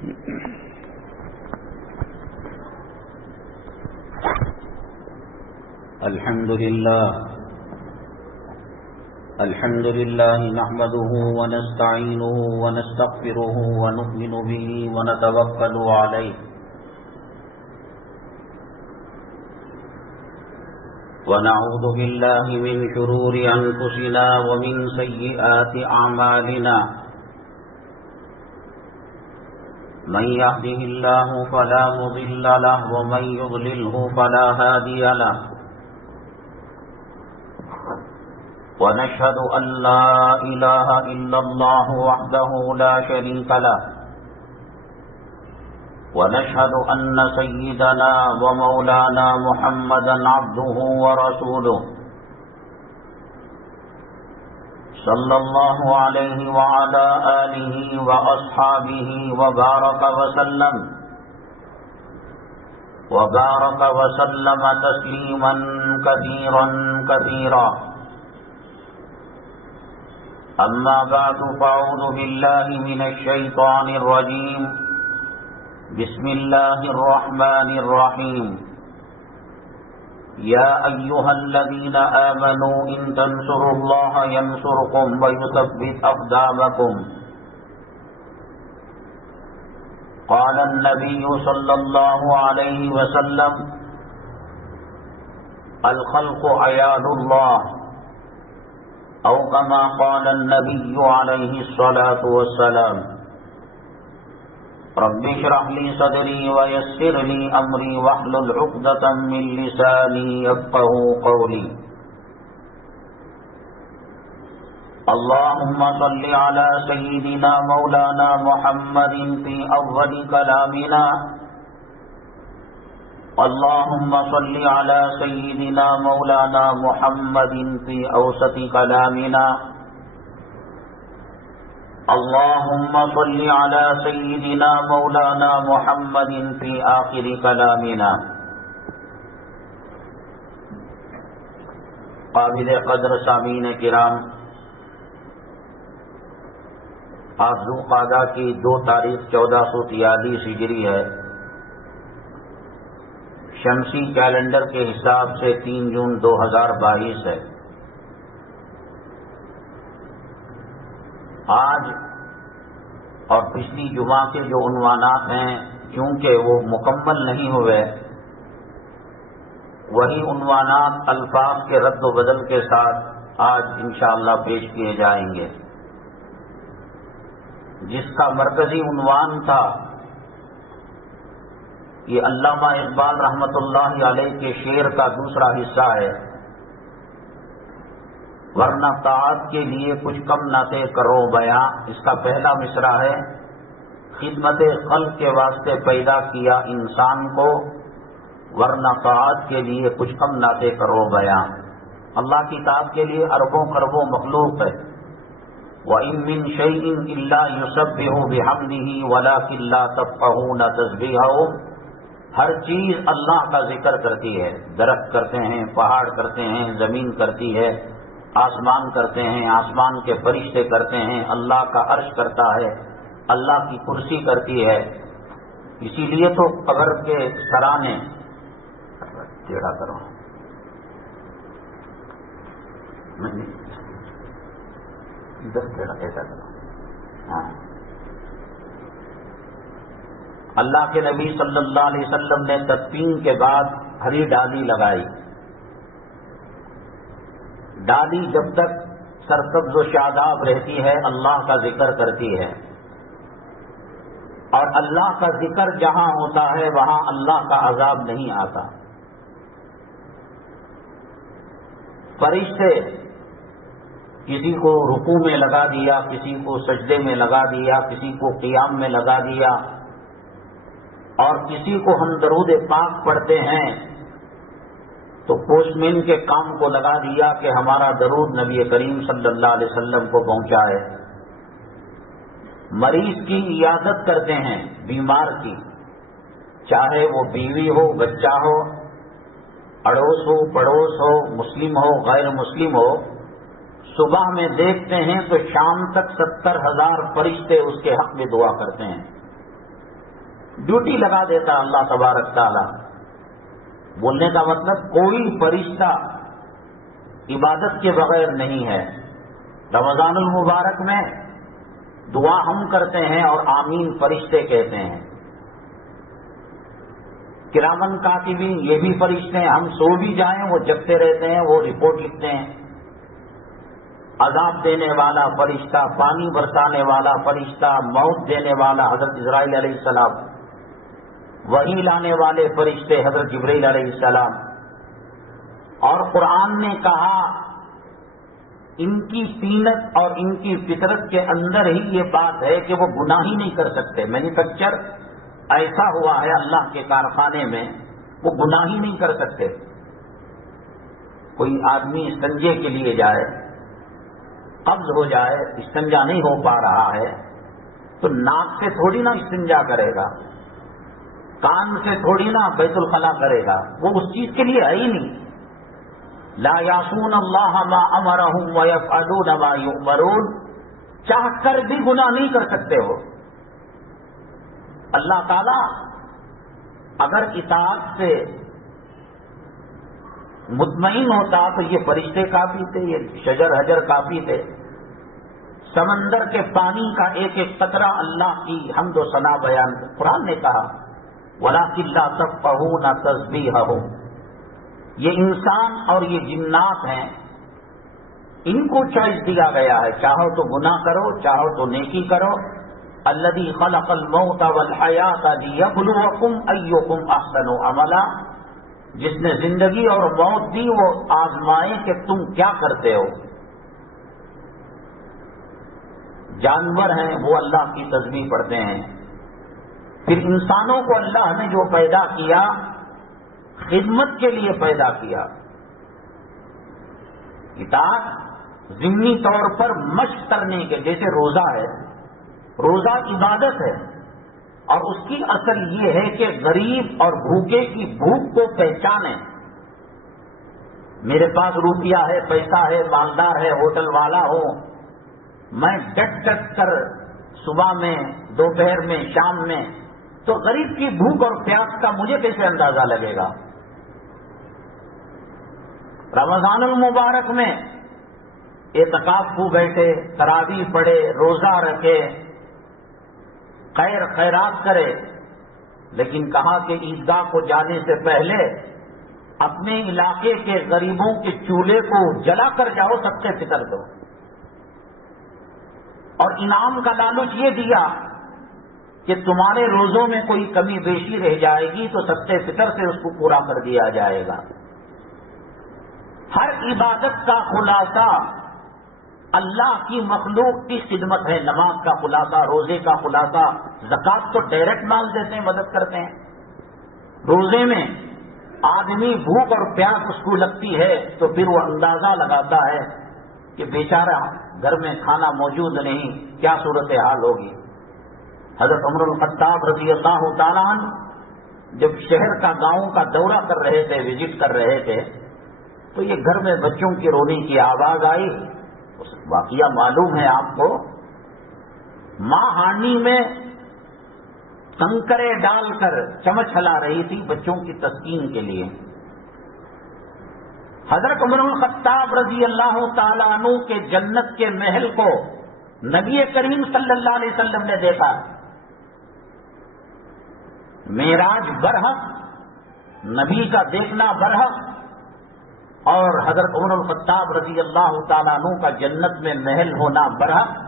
الحمد لله نحمده ونستعينه ونستغفره ونؤمن به ونتوكل عليه ونعوذ بالله من شرور أنفسنا ومن سيئات أعمالنا من يهده الله فلا مضل له ومن يضلله فلا هادي له ونشهد أن لا إله إلا الله وحده لا شريك له ونشهد أن سيدنا ومولانا محمدا عبده ورسوله صلى الله عليه وعلى آله وأصحابه وبارك وسلم تسليما كثيرا كثيرا. أما بعد فأعوذ بالله من الشيطان الرجيم. بسم الله الرحمن الرحيم. يا أيها الذين آمنوا إن تنصروا الله ينصركم ويثبت أقدامكم. قال النبي صلى الله عليه وسلم الخلق عيال الله أو كما قال النبي عليه الصلاة والسلام. رب اشرح لي صدري ويسر لي أمري واحلل عقدة من لساني يفقهوا قولي. اللهم صل على سيدنا مولانا محمد في أول كلامنا. اللهم صل على سيدنا مولانا محمد في أوسط كلامنا. اللهم صل على سيدنا مولانا محمد في آخر كلامنا. قابل قدر سامعین کرام، آج ذو قعدہ کی 2 تاریخ 1443 ہجری ہے. شمسی کیلنڈر کے حساب سے 3 جون 2022 ہے. آج اور پچھلی جمعہ کے جو عنوانات ہیں چونکہ وہ مکمل نہیں ہوئے، وہی عنوانات الفاظ کے رد و بدل کے ساتھ آج انشاءاللہ پیش کیے جائیں گے. جس کا مرکزی عنوان تھا، یہ علامہ اقبال رحمۃ اللہ علیہ کے شعر کا دوسرا حصہ ہے. ورنہ طاعت کے لیے کچھ کم نہ تھے کرو بیاں. اس کا پہلا مصرع ہے خدمت خلق کے واسطے پیدا کیا انسان کو، ورنہ طاعت کے لیے کچھ کم نہ تھے کرو بیاں. اللہ کی اطاعت کے لیے اربوں خربوں مخلوق ہے. وَإِن مِّن شَيْءٍ إِلَّا يُسَبِّحُ بِحَمْدِهِ وَلَٰكِن لَّا تَفْقَهُونَ تَسْبِيحَهُ. ہر چیز اللہ کا ذکر کرتی ہے. درخت کرتے ہیں، پہاڑ کرتے ہیں، زمین کرتی ہے، آسمان کرتے ہیں، آسمان کے فرشتے کرتے ہیں، اللہ کا عرش کرتا ہے، اللہ کی کرسی کرتی ہے. اسی لیے تو قبر کے سرانے ٹیڑھا کرو ایسا کرو. ہاں، اللہ کے نبی صلی اللہ علیہ وسلم نے تدفین کے بعد ہری ڈالی لگائی. ڈالی جب تک سرسبز و شاداب رہتی ہے اللہ کا ذکر کرتی ہے، اور اللہ کا ذکر جہاں ہوتا ہے وہاں اللہ کا عذاب نہیں آتا. فرشتے کسی کو رکوع میں لگا دیا، کسی کو سجدے میں لگا دیا، کسی کو قیام میں لگا دیا، اور کسی کو ہم درود پاک پڑھتے ہیں تو پوسٹ مین کے کام کو لگا دیا کہ ہمارا درود نبی کریم صلی اللہ علیہ وسلم کو پہنچائے. مریض کی عیادت کرتے ہیں، بیمار کی، چاہے وہ بیوی ہو، بچہ ہو، اڑوس ہو، پڑوس ہو، مسلم ہو، غیر مسلم ہو. صبح میں دیکھتے ہیں تو شام تک 70,000 فرشتے اس کے حق میں دعا کرتے ہیں. ڈیوٹی لگا دیتا اللہ تبارک تعالی. بولنے کا مطلب کوئی فرشتہ عبادت کے بغیر نہیں ہے. رمضان المبارک میں دعا ہم کرتے ہیں اور آمین فرشتے کہتے ہیں. کرامن کاتبین یہ بھی فرشتے ہیں. ہم سو بھی جائیں وہ جگتے رہتے ہیں, وہ رپورٹ لکھتے ہیں. عذاب دینے والا فرشتہ, پانی برسانے والا فرشتہ, موت دینے والا حضرت اسرائیل علیہ السلام, وحی لانے والے فرشتے حضرت جبرائیل علیہ السلام. اور قرآن نے کہا ان کی طینت اور ان کی فطرت کے اندر ہی یہ بات ہے کہ وہ گناہ ہی نہیں کر سکتے. مینوفیکچر ایسا ہوا ہے اللہ کے کارخانے میں, وہ گناہ ہی نہیں کر سکتے. کوئی آدمی استنجے کے لیے جائے, قبض ہو جائے, استنجا نہیں ہو پا رہا ہے, تو ناک سے تھوڑی نہ استنجا کرے گا, کان سے تھوڑی نہ بیت الخلا کرے گا. وہ اس چیز کے لیے ہے ہی نہیں. لا یعصون اللہ ما امرہم ویفعلون ما یؤمرون. چاہ کر بھی گناہ نہیں کر سکتے ہو. اللہ تعالی اگر اطاعت سے مطمئن ہوتا تو یہ فرشتے کافی تھے, یہ شجر حجر کافی تھے. سمندر کے پانی کا ایک ایک قطرہ اللہ کی حمد و ثنا بیان. قرآن نے کہا وَلَٰكِن لَّا تَفْقَهُونَ تَسْبِيحَهُمْ. یہ انسان اور یہ جنات ہیں, ان کو چوائس دیا گیا ہے, چاہو تو گناہ کرو, چاہو تو نیکی کرو. الذی خلق الموت والحیات لیبلوکم ایکم احسن عملا. جس نے زندگی اور موت دی وہ آزمائے کہ تم کیا کرتے ہو. جانور ہیں وہ اللہ کی تسبیح پڑھتے ہیں. پھر انسانوں کو اللہ نے جو پیدا کیا خدمت کے لیے پیدا کیا. اطاعت ضمنی طور پر مشق کرنے کے, جیسے روزہ ہے, روزہ عبادت ہے, اور اس کی اصل یہ ہے کہ غریب اور بھوکے کی بھوک کو پہچانیں. میرے پاس روپیہ ہے, پیسہ ہے, مالدار ہے, ہوٹل والا ہو, میں ڈٹ ڈٹ کر صبح میں, دوپہر میں, شام میں, تو غریب کی بھوک اور پیاس کا مجھے کیسے اندازہ لگے گا. رمضان المبارک میں اعتکاف کو بیٹھے, تراویح پڑھے, روزہ رکھے, خیر خیرات کرے, لیکن کہا کہ عیدگاہ کو جانے سے پہلے اپنے علاقے کے غریبوں کے چولہے کو جلا کر جاؤ, سب سے فطر دو. اور انعام کا لالچ یہ دیا کہ تمہارے روزوں میں کوئی کمی بیشی رہ جائے گی تو سب سے فطر سے اس کو پورا کر دیا جائے گا. ہر عبادت کا خلاصہ اللہ کی مخلوق کی خدمت ہے. نماز کا خلاصہ, روزے کا خلاصہ, زکوٰۃ تو ڈائریکٹ مال دیتے ہیں, مدد کرتے ہیں. روزے میں آدمی بھوک اور پیاس اس کو لگتی ہے تو پھر وہ اندازہ لگاتا ہے کہ بیچارہ گھر میں کھانا موجود نہیں, کیا صورتحال ہوگی. حضرت عمر الخطاب رضی اللہ تعالیٰ عنہ جب شہر کا گاؤں کا دورہ کر رہے تھے, وزٹ کر رہے تھے, تو یہ گھر میں بچوں کی رونے کی آواز آئی. واقعہ معلوم ہے آپ کو. ماں ہانڈی میں کنکرے ڈال کر چمچ ہلا رہی تھی بچوں کی تسکین کے لیے. حضرت عمر الخطاب رضی اللہ تعالیٰ عنہ کے جنت کے محل کو نبی کریم صلی اللہ علیہ وسلم نے دیکھا. معراج برحق, نبی کا دیکھنا برحق, اور حضرت عمر الخطاب رضی اللہ تعالیٰ عنہ کا جنت میں محل ہونا برحق.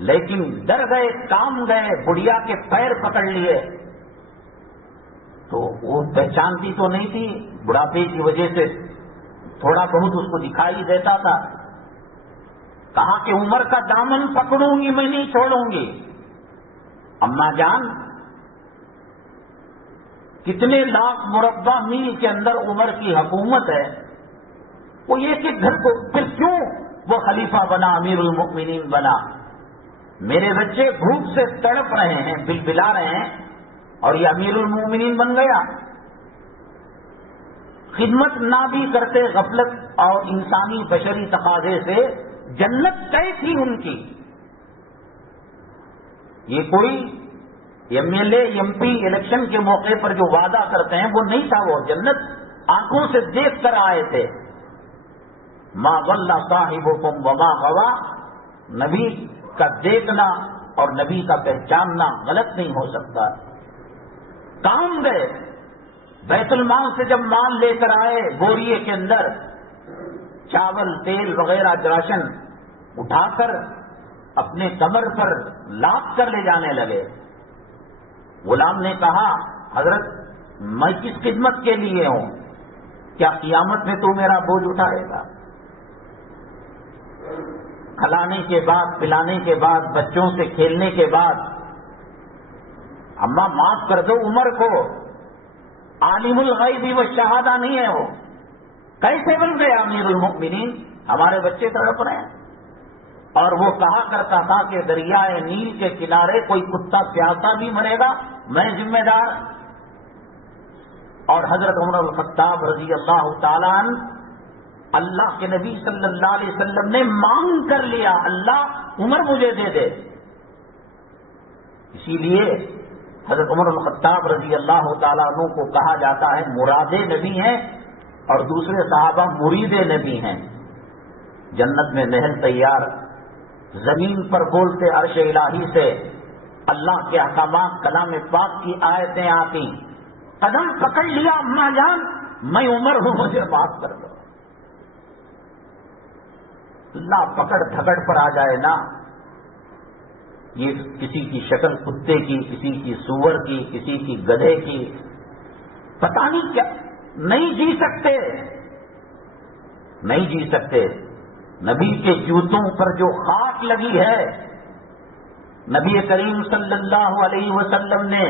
لیکن ڈر گئے, کام گئے, بڑھیا کے پیر پکڑ لیے. تو وہ پہچانتی تو نہیں تھی, بڑھاپے کی وجہ سے تھوڑا بہت اس کو دکھائی دیتا تھا. کہا کہ عمر کا دامن پکڑوں گی, میں نہیں چھوڑوں گی. اماں جان, کتنے لاکھ مربع میل کے اندر عمر کی حکومت ہے, وہ یہ کہ گھر کو پھر کیوں وہ خلیفہ بنا, امیر المؤمنین بنا. میرے بچے بھوک سے تڑپ رہے ہیں, بلبلا رہے ہیں, اور یہ امیر المؤمنین بن گیا. خدمت نہ بھی کرتے, غفلت اور انسانی بشری تقاضے سے جنت طے تھی ان کی. یہ کوئی MLA MP الیکشن کے موقع پر جو وعدہ کرتے ہیں وہ نہیں تھا، وہ جنت آنکھوں سے دیکھ کر آئے تھے. ما ضل صاحبکم وما غوا، نبی کا دیکھنا اور نبی کا پہچاننا غلط نہیں ہو سکتا. کام گئے بیت المال سے جب مال لے کر آئے بوریے کے اندر چاول تیل وغیرہ راشن اٹھا کر اپنے کمر پر لاد کر لے جانے لگے. غلام نے کہا حضرت میں کس خدمت کے لیے ہوں، کیا قیامت میں تو میرا بوجھ اٹھائے گا؟ کھلانے کے بعد پلانے کے بعد بچوں سے کھیلنے کے بعد اماں معاف کر دو عمر کو، عالم الغیب و شہادہ نہیں ہے وہ، کیسے بن گئے امیر المؤمنین؟ ہمارے بچے تڑپ رہے ہیں. اور وہ کہا کرتا تھا کہ دریائے نیل کے کنارے کوئی کتا پیاسا بھی مرے گا میں ذمہ دار. اور حضرت عمر الخطاب رضی اللہ تعالیٰ عنہ اللہ کے نبی صلی اللہ علیہ وسلم نے مانگ کر لیا، اللہ عمر مجھے دے دے. اسی لیے حضرت عمر الخطاب رضی اللہ تعالیٰ عنہ کو کہا جاتا ہے مراد نبی ہیں اور دوسرے صحابہ مرید نبی ہیں. جنت میں نہر تیار، زمین پر بولتے عرش الہی سے اللہ کے احکامات کلام پاک کی آیتیں آتی. قدم پکڑ لیا اماں جان میں عمر ہوں مجھے معاف کر دو. اللہ پکڑ دھکڑ پر آ جائے نا، یہ کسی کی شکل کتے کی، کسی کی سور کی، کسی کی گدھے کی، پتہ نہیں کیا، نہیں جی سکتے، نہیں جی سکتے. نبی کے جوتوں پر جو خاک لگی ہے، نبی کریم صلی اللہ علیہ وسلم نے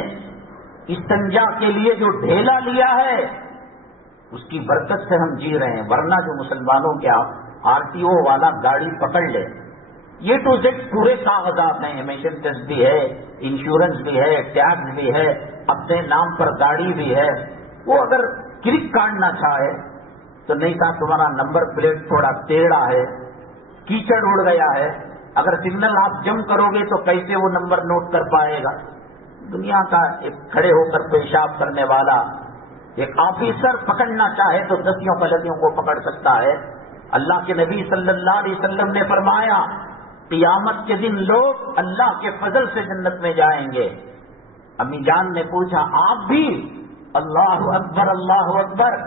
استنجا کے لیے جو ڈھیلا لیا ہے اس کی برکت سے ہم جی رہے ہیں. ورنہ جو مسلمانوں کے RTO والا گاڑی پکڑ لے، یہ ٹو زیڈ پورے کاغذات ہیں، ایمیشن ٹیسٹ بھی ہے، انشورنس بھی ہے، ٹیکس بھی ہے، اپنے نام پر گاڑی بھی ہے. وہ اگر کرک کاٹنا چاہے تو نہیں کہا تمہارا نمبر پلیٹ تھوڑا ٹیڑھا ہے، کیچڑ اڑ گیا ہے، اگر سگنل آپ جم کرو گے تو کیسے وہ نمبر نوٹ کر پائے گا؟ دنیا کا ایک کھڑے ہو کر پیشاب کرنے والا ایک آفیسر پکڑنا چاہے تو دسیوں غلطیوں کو پکڑ سکتا ہے. اللہ کے نبی صلی اللہ علیہ وسلم نے فرمایا قیامت کے دن لوگ اللہ کے فضل سے جنت میں جائیں گے. امی جان نے پوچھا آپ بھی؟ اللہ اکبر اللہ اکبر.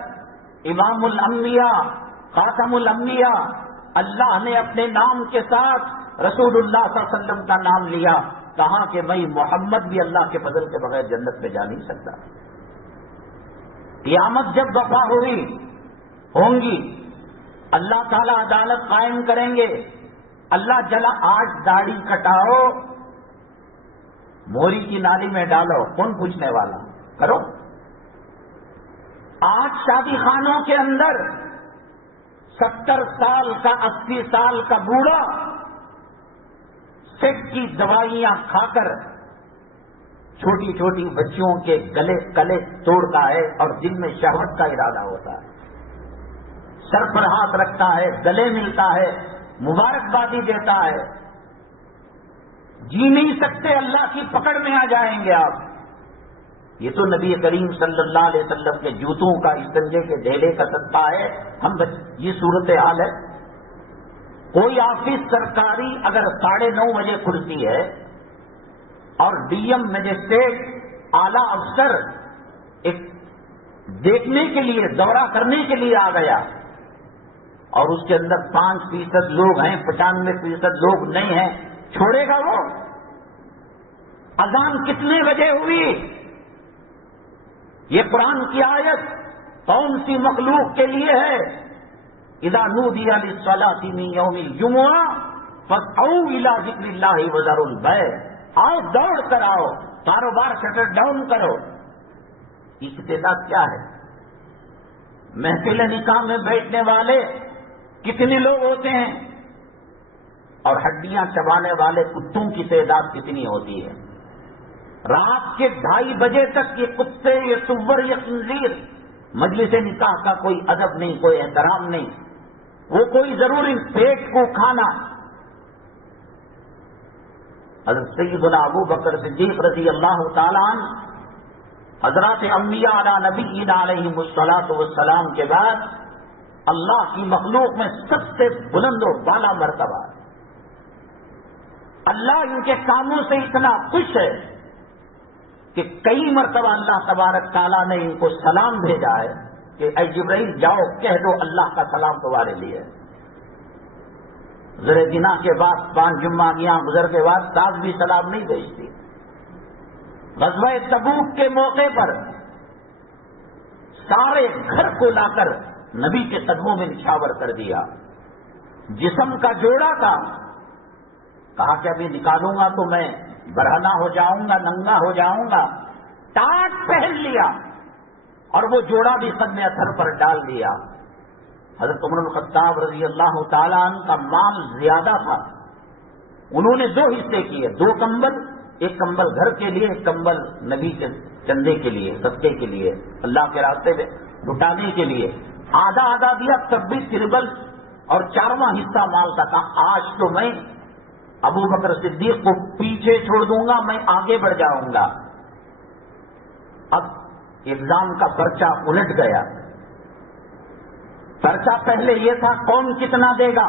امام الانبیاء خاتم الانبیاء، اللہ نے اپنے نام کے ساتھ رسول اللہ صلی اللہ علیہ وسلم کا نام لیا. کہا کہ میں محمد بھی اللہ کے فضل کے بغیر جنت میں جا نہیں سکتا. قیامت جب وفا ہوں گی، اللہ تعالی عدالت قائم کریں گے. اللہ جلا آج داڑھی کٹاؤ موری کی نالی میں ڈالو، کون پوچھنے والا؟ کرو. آج شادی خانوں کے اندر 70 سال کا 80 سال کا بوڑھا سیٹ کی دوائیاں کھا کر چھوٹی چھوٹی بچیوں کے گلے کلے توڑتا ہے اور دل میں شہوت کا ارادہ ہوتا ہے، سر پر ہاتھ رکھتا ہے، گلے ملتا ہے، مبارکبادی دیتا ہے. جی نہیں سکتے، اللہ کی پکڑ میں آ جائیں گے آپ. یہ تو نبی کریم صلی اللہ علیہ وسلم کے جوتوں کا استنجے کے ڈھیلے کا صدقہ ہے. یہ صورت حال ہے. کوئی آفس سرکاری اگر 9:30 بجے کھلتی ہے اور DM مجسٹریٹ اعلی افسر ایک دیکھنے کے لیے دورہ کرنے کے لیے آ گیا اور اس کے اندر 5% لوگ ہیں، 95% لوگ نہیں ہیں، چھوڑے گا وہ؟ اذان کتنے بجے ہوئی؟ یہ قرآن کی آیت کون سی مخلوق کے لیے ہے؟ اذا نودی للصلاۃ من یوم الجمعہ فاسعوا الی ذکر اللہ وذروا البیع. آؤ دوڑ کر آؤ، کاروبار شٹر ڈاؤن کرو. استعداد کیا ہے؟ محفل نکاح میں بیٹھنے والے کتنے لوگ ہوتے ہیں اور ہڈیاں چبانے والے کتوں کی تعداد کتنی ہوتی ہے؟ رات کے 2:30 بجے تک یہ کتے، یہ سور، یہ خنزیر، مجلس نکاح کا کوئی ادب نہیں، کوئی احترام نہیں، وہ کوئی ضروری پیٹ کو کھانا. حضرت سیدنا ابو بکر صدیق رضی اللہ تعالیٰ عنہ حضرات انبیاء علی نبینا علیہم الصلاۃ والسلام کے بعد اللہ کی مخلوق میں سب سے بلند و بالا مرتبہ ہے. اللہ ان کے کاموں سے اتنا خوش ہے کہ کئی مرتبہ اللہ تبارک تعالیٰ نے ان کو سلام بھیجا ہے کہ اے جبرائیل جاؤ کہہ دو اللہ کا سلام تمہارے لیے. ذرے جنا کے بعد 5 جمعہ گزر کے بعد ساتھ بھی سلام نہیں بھیجتی. غزوہ تبوک کے موقع پر سارے گھر کو لا کر نبی کے قدموں میں نچھاور کر دیا. جسم کا جوڑا تھا، کہا کہ ابھی نکالوں گا تو میں برہنہ ہو جاؤں گا، ننگا ہو جاؤں گا. ٹاٹ پہن لیا اور وہ جوڑا بھی قدم اثر پر ڈال دیا. حضرت عمر بن الخطاب رضی اللہ تعالیٰ عنہ کا مال زیادہ تھا. انہوں نے 2 حصے کیے، 2 کمبل، ایک کمبل گھر کے لیے، ایک کمبل نبی کے چندے کے لیے، صدقے کے لیے، اللہ کے راستے میں لٹانے کے لیے. آدھا آدھا دیا، تب بھی تربل اور 4واں حصہ مال کا تھا. آج تو میں ابو بکر صدیق کو پیچھے چھوڑ دوں گا، میں آگے بڑھ جاؤں گا. اب الزام کا پرچہ الٹ گیا. پرچہ پہلے یہ تھا کون کتنا دے گا،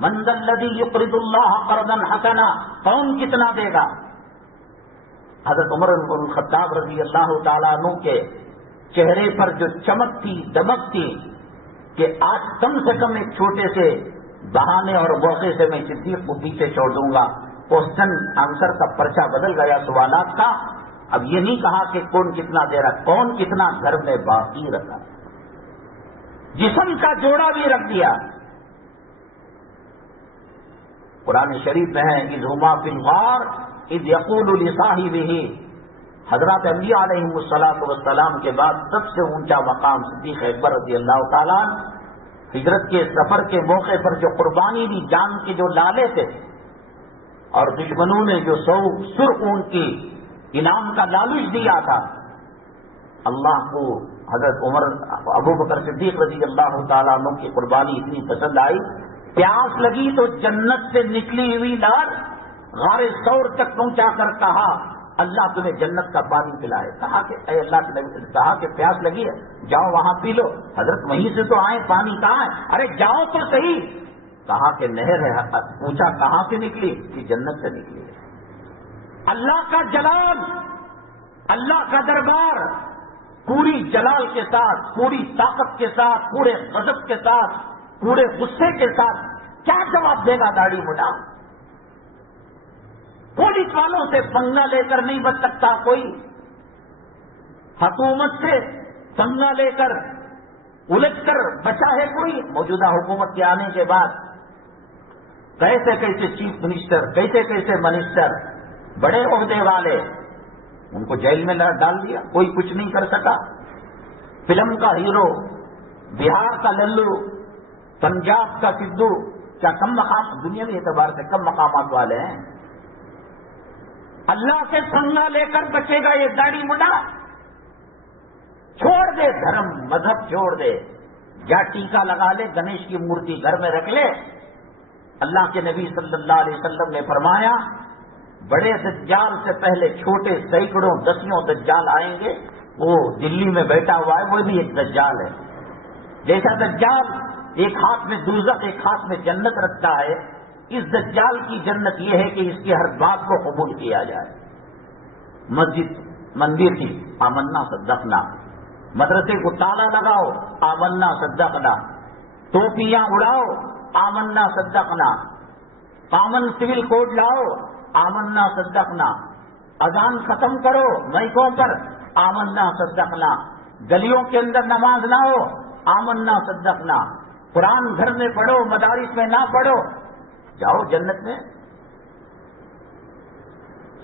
من ذا الذی یقرض اللہ قرضا حسنا، کون کتنا دے گا. حضرت عمر بن الخطاب رضی اللہ تعالیٰ عنہ کے چہرے پر جو چمک تھی، دمک تھی کہ آج کم سے کم ایک چھوٹے سے بہانے اور موقع سے میں صدیق کو پیچھے چھوڑ دوں گا. کوشچن آنسر کا پرچہ بدل گیا سوالات کا. اب یہ نہیں کہا کہ کون کتنا دے رہا، کون کتنا گھر میں باقی رکھا. جسم کا جوڑا بھی رکھ دیا. قرآن شریف میں ہے اذ ہما فی الغار اذ یقول لصاحبہ. حضرات انبیاء علیہم الصلاۃ والسلام کے بعد سب سے اونچا مقام صدیق اکبر رضی اللہ تعالیٰ عنہ. ہجرت کے سفر کے موقع پر جو قربانی دی، جان کے جو لالے تھے، اور دشمنوں نے جو 100 سر اون کی انعام کا لالچ دیا تھا، اللہ کو حضرت عمر ابو بکر صدیق رضی اللہ تعالیٰ عنہ کی قربانی اتنی پسند آئی. پیاس لگی تو جنت سے نکلی ہوئی لار غار ثور تک پہنچا کر کہا اللہ تمہیں جنت کا پانی پلائے. کہا کہ اے اللہ کے نبی، کہا کہ پیاس لگی ہے جاؤ وہاں پی لو. حضرت وہیں سے تو آئے، پانی کہاں ہے؟ ارے جاؤ تو صحیح. کہا کہ نہر ہے. پوچھا کہاں سے نکلی؟ کہ جنت سے نکلی ہے. اللہ کا جلال، اللہ کا دربار پوری جلال کے ساتھ، پوری طاقت کے ساتھ، پورے غضب کے ساتھ، پورے غصے کے ساتھ کیا جواب دے گا داڑھی مڈا؟ پولیس والوں سے پنگا لے کر نہیں بچ سکتا کوئی، حکومت سے پنگا لے کر الجھ کر بچا ہے کوئی؟ موجودہ حکومت کے آنے کے بعد کیسے کیسے چیف منسٹر، کیسے کیسے منسٹر، بڑے عہدے والے، ان کو جیل میں ڈال دیا، کوئی کچھ نہیں کر سکا. فلم کا ہیرو، بہار کا للو، پنجاب کا سدھو، کیا کم مقام دنیاوی اعتبار سے کم مقامات والے ہیں؟ اللہ سے پنگا لے کر بچے گا یہ داڑھی مڈا؟ چھوڑ دے دھرم مذہب، چھوڑ دے، یا ٹیکا لگا لے، گنیش کی مورتی گھر میں رکھ لے. اللہ کے نبی صلی اللہ علیہ وسلم نے فرمایا بڑے دجال سے پہلے چھوٹے سینکڑوں دسیوں دجال آئیں گے. وہ دلی میں بیٹھا ہوا ہے، وہ بھی ایک دجال ہے. جیسا دجال ایک ہاتھ میں دوزخ ایک ہاتھ میں جنت رکھتا ہے، اس دجال کی جنت یہ ہے کہ اس کی ہر بات کو قبول کیا جائے. مسجد مندر کی آمنا صدقنا، مدرسے کو تالا لگاؤ آمنا صدقنا، ٹوپیاں اڑاؤ آمنا صدقنا، کامن سول کوڈ لاؤ آمنا صدقنا، اذان ختم کرو مائکوں پر آمنا صدقنا، گلیوں کے اندر نماز نہ ہو آمنا صدقنا، قرآن گھر میں پڑھو مدارس میں نہ پڑھو، جاؤ جنت میں.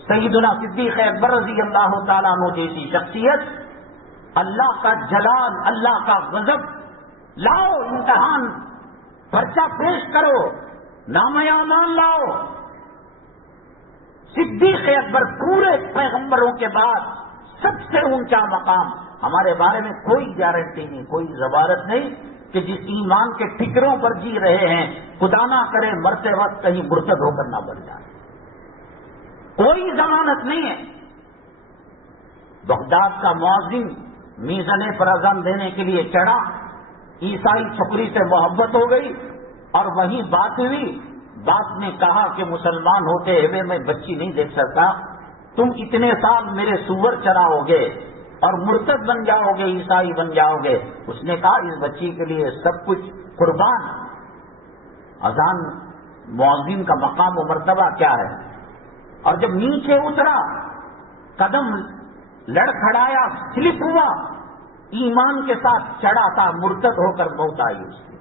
سیدنا صدیق اکبر رضی اللہ تعالیٰ عنہ جیسی شخصیت، اللہ کا جلال، اللہ کا غضب، لاؤ امتحان، پرچہ پیش کرو، نام اعمال لاؤ. صدیق اکبر پورے پیغمبروں کے بعد سب سے اونچا مقام. ہمارے بارے میں کوئی گارنٹی نہیں، کوئی ضمانت نہیں کہ جس ایمان کے فکروں پر جی رہے ہیں خدا نہ کرے مرتے وقت کہیں مرتد ہو کر نہ بن جائے. کوئی ضمانت نہیں ہے. بغداد کا مؤذن میزانے پر اذان دینے کے لیے چڑھا، عیسائی چھپری سے محبت ہو گئی اور وہیں بات ہوئی. باپ نے کہا کہ مسلمان ہوتے ہوئے میں بچی نہیں دیکھ سکتا، تم اتنے سال میرے سور چراؤ گے اور مرتد بن جاؤ گے، عیسائی بن جاؤ گے. اس نے کہا اس بچی کے لیے سب کچھ قربان. اذان مؤذن کا مقام و مرتبہ کیا ہے. اور جب نیچے اترا، قدم لڑکھڑایا، سلپ ہوا، ایمان کے ساتھ چڑھا تھا، مرتد ہو کر موت آئی اس کی.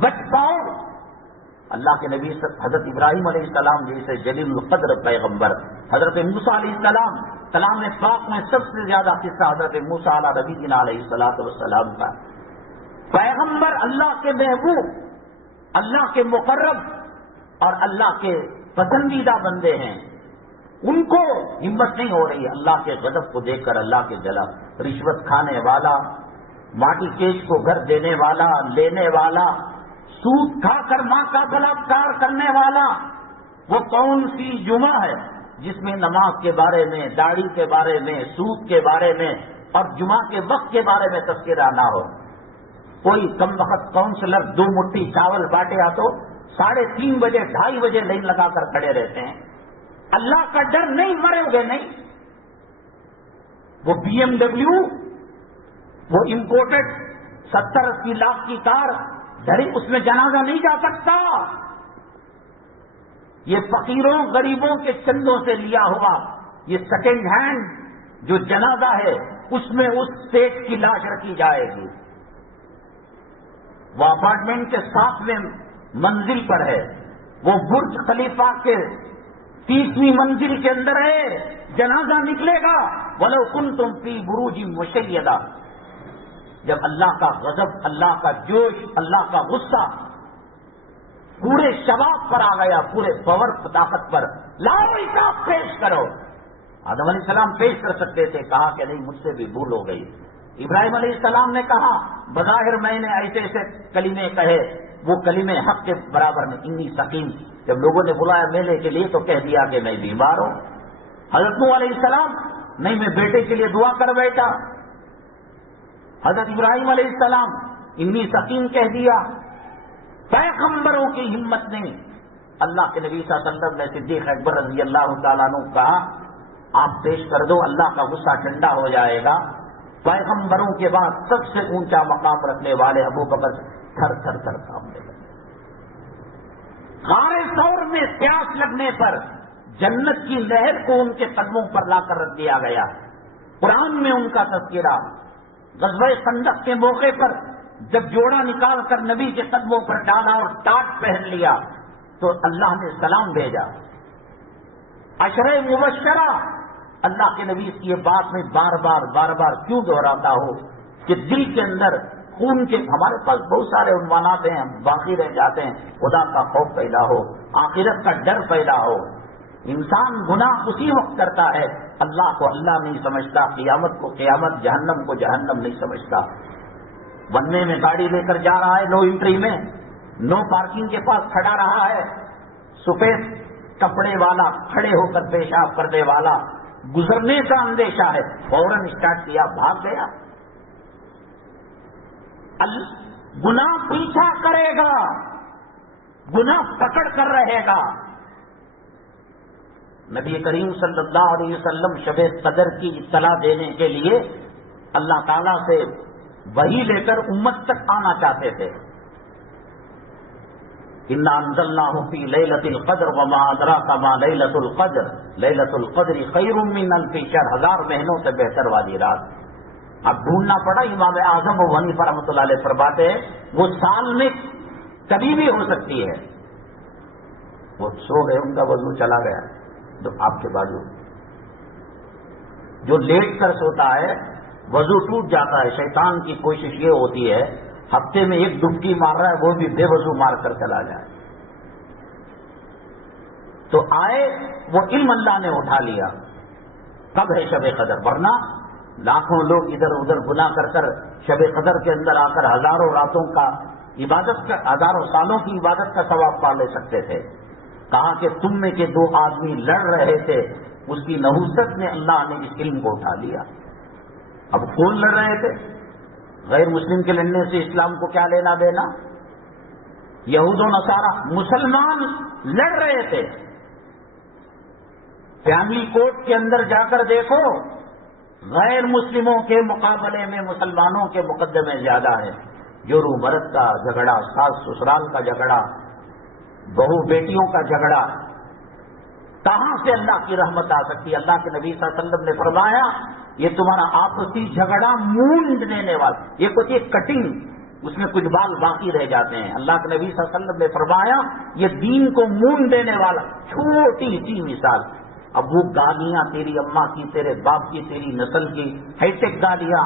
بچ پاؤ. اللہ کے نبی حضرت ابراہیم علیہ السلام جیسے جلیل القدر پیغمبر، حضرت موسیٰ علیہ السلام، کلام پاک میں سب سے زیادہ قصہ حضرت موسیٰ علیہ نبینا علیہ السلام کا. پیغمبر اللہ کے محبوب، اللہ کے مقرب اور اللہ کے پسندیدہ بندے ہیں. ان کو ہمت نہیں ہو رہی اللہ کے غضب کو دیکھ کر. اللہ کے جلا رشوت کھانے والا، ماٹی کیش کو گھر دینے والا، لینے والا، سود کھا کر ماں کا بلاತ್ಕಾರ کرنے والا. وہ کون سی جمعہ ہے جس میں نماز کے بارے میں، داڑھی کے بارے میں، سود کے بارے میں اور جمعہ کے وقت کے بارے میں تذکرہ نہ ہو. کوئی کم وقت کاؤنسلر 2 مٹھی چاول بانٹے تو 3:30 بجے 2:30 بجے لائن لگا کر کھڑے رہتے ہیں. اللہ کا ڈر نہیں، مرے گے نہیں. وہ BMW، وہ امپورٹڈ 70-80 لاکھ کی کار دھڑی، اس میں جنازہ نہیں جا سکتا. یہ فقیروں غریبوں کے چندوں سے لیا ہوا یہ سیکنڈ ہینڈ جو جنازہ ہے، اس میں اس سیٹ کی لاش رکھی جائے گی. وہ اپارٹمنٹ کے 7ویں منزل پر ہے، وہ برج خلیفہ کے 30ویں منزل کے اندر ہے. جنازہ نکلے گا وَلَوْ كُنْتُمْ فِي بُرُوجٍ مُشَيَّدَةٍ. جب اللہ کا غضب، اللہ کا جوش، اللہ کا غصہ پورے شباب پر آ گیا، پورے پاور طاقت پر، لاؤ حساب پیش کرو. آدم علیہ السلام پیش کر سکتے تھے، کہا کہ نہیں مجھ سے بھی بھول ہو گئی. ابراہیم علیہ السلام نے کہا بظاہر میں نے ایسے ایسے کلمے کہے، وہ کلمے حق کے برابر میں. انی سقیم، جب لوگوں نے بلایا میلے کے لیے تو کہہ دیا کہ میں بیمار ہوں. حضرت نوح علیہ السلام، نہیں میں بیٹے کے لیے دعا کر بیٹھا. حضرت ابراہیم علیہ السلام، انی سقیم کہہ دیا. پیغمبروں کی ہمت نہیں. اللہ کے نبی صلی اللہ علیہ وسلم نے صدیق اکبر رضی اللہ تعالیٰ عنہ کہا آپ پیش کر دو، اللہ کا غصہ ٹھنڈا ہو جائے گا. پیغمبروں کے بعد سب سے اونچا مقام رکھنے والے ابو بکر تھر تھر تھر کانپنے لگے. غار ثور میں پیاس لگنے پر جنت کی نہر کو ان کے قدموں پر لا کر رکھ دیا گیا. قرآن میں ان کا تذکرہ. غزوہ خندق کے موقع پر جب جوڑا نکال کر نبی کے قدموں پر ڈالا اور ٹاٹ پہن لیا تو اللہ نے سلام بھیجا. عشرہ مبشرہ، اللہ کے نبی اس کی بات میں بار بار کیوں دہراتا ہو کہ دل کے اندر خون کے، ہمارے پاس بہت سارے عنوانات ہیں، ہم باقی رہ جاتے ہیں. خدا کا خوف پیدا ہو، آخرت کا ڈر پیدا ہو. انسان گناہ اسی وقت کرتا ہے اللہ کو اللہ نہیں سمجھتا، قیامت کو قیامت، جہنم کو جہنم نہیں سمجھتا. بننے میں گاڑی لے کر جا رہا ہے، نو انٹری میں، نو پارکنگ کے پاس کھڑا رہا ہے. سفید کپڑے والا کھڑے ہو کر پیشاب کرنے والا، گزرنے کا اندیشہ ہے، فوراً اسٹارٹ کیا، بھاگ گیا. گناہ پیچھا کرے گا، گناہ پکڑ کر رہے گا. نبی کریم صلی اللہ علیہ وسلم شب قدر کی اطلاع دینے کے لیے اللہ تعالیٰ سے وحی لے کر امت تک آنا چاہتے تھے. انا انزلناہ فی لیلۃ القدر وما ادراک ما لیلۃ القدر لیلۃ القدر خیر من الف شہر، 1000 مہینوں سے بہتر والی رات. اب ڈھونڈنا پڑا. امام اعظم ابو حنیفہ رحمۃ اللہ علیہ فرماتے ہیں وہ سال میں کبھی بھی ہو سکتی ہے. وہ سو گئے، ان کا وضو چلا گیا تو آپ کے بازو. جو لیٹ کر سوتا ہے وضو ٹوٹ جاتا ہے. شیطان کی کوشش یہ ہوتی ہے ہفتے میں ایک ڈبکی مار رہا ہے وہ بھی بے وضو مار کر چلا جائے. تو آئے وہ علم اللہ نے اٹھا لیا. کب ہے شب قدر؟ ورنہ لاکھوں لوگ ادھر ادھر گناہ کر کر شب قدر کے اندر آ کر ہزاروں راتوں کا عبادت کا، ہزاروں سالوں کی عبادت کا ثواب پا لے سکتے تھے. کہا کہ تم میں کے دو آدمی لڑ رہے تھے، اس کی نحوست میں اللہ نے اس علم کو اٹھا لیا۔ اب کون لڑ رہے تھے؟ غیر مسلم کے لڑنے سے اسلام کو کیا لینا دینا؟ یہود و نصارہ، مسلمان لڑ رہے تھے۔ فیملی کورٹ کے اندر جا کر دیکھو، غیر مسلموں کے مقابلے میں مسلمانوں کے مقدمے زیادہ ہیں۔ جورو مرد کا جھگڑا، ساس سسرال کا جھگڑا، بہو بیٹیوں کا جھگڑا، کہاں سے اللہ کی رحمت آ سکتی؟ اللہ کے نبی صلی اللہ علیہ وسلم نے فرمایا یہ تمہارا آپسی جھگڑا مونڈ دینے والا، یہ ہوتی ہے کٹنگ، اس میں کچھ بال باقی رہ جاتے ہیں۔ اللہ کے نبی صلی اللہ علیہ وسلم نے فرمایا یہ دین کو مونڈ دینے والا، چھوٹی سی مثال۔ اب وہ گالیاں تیری اماں کی، تیرے باپ کی، تیری نسل کی ہائی ٹیک گالیاں،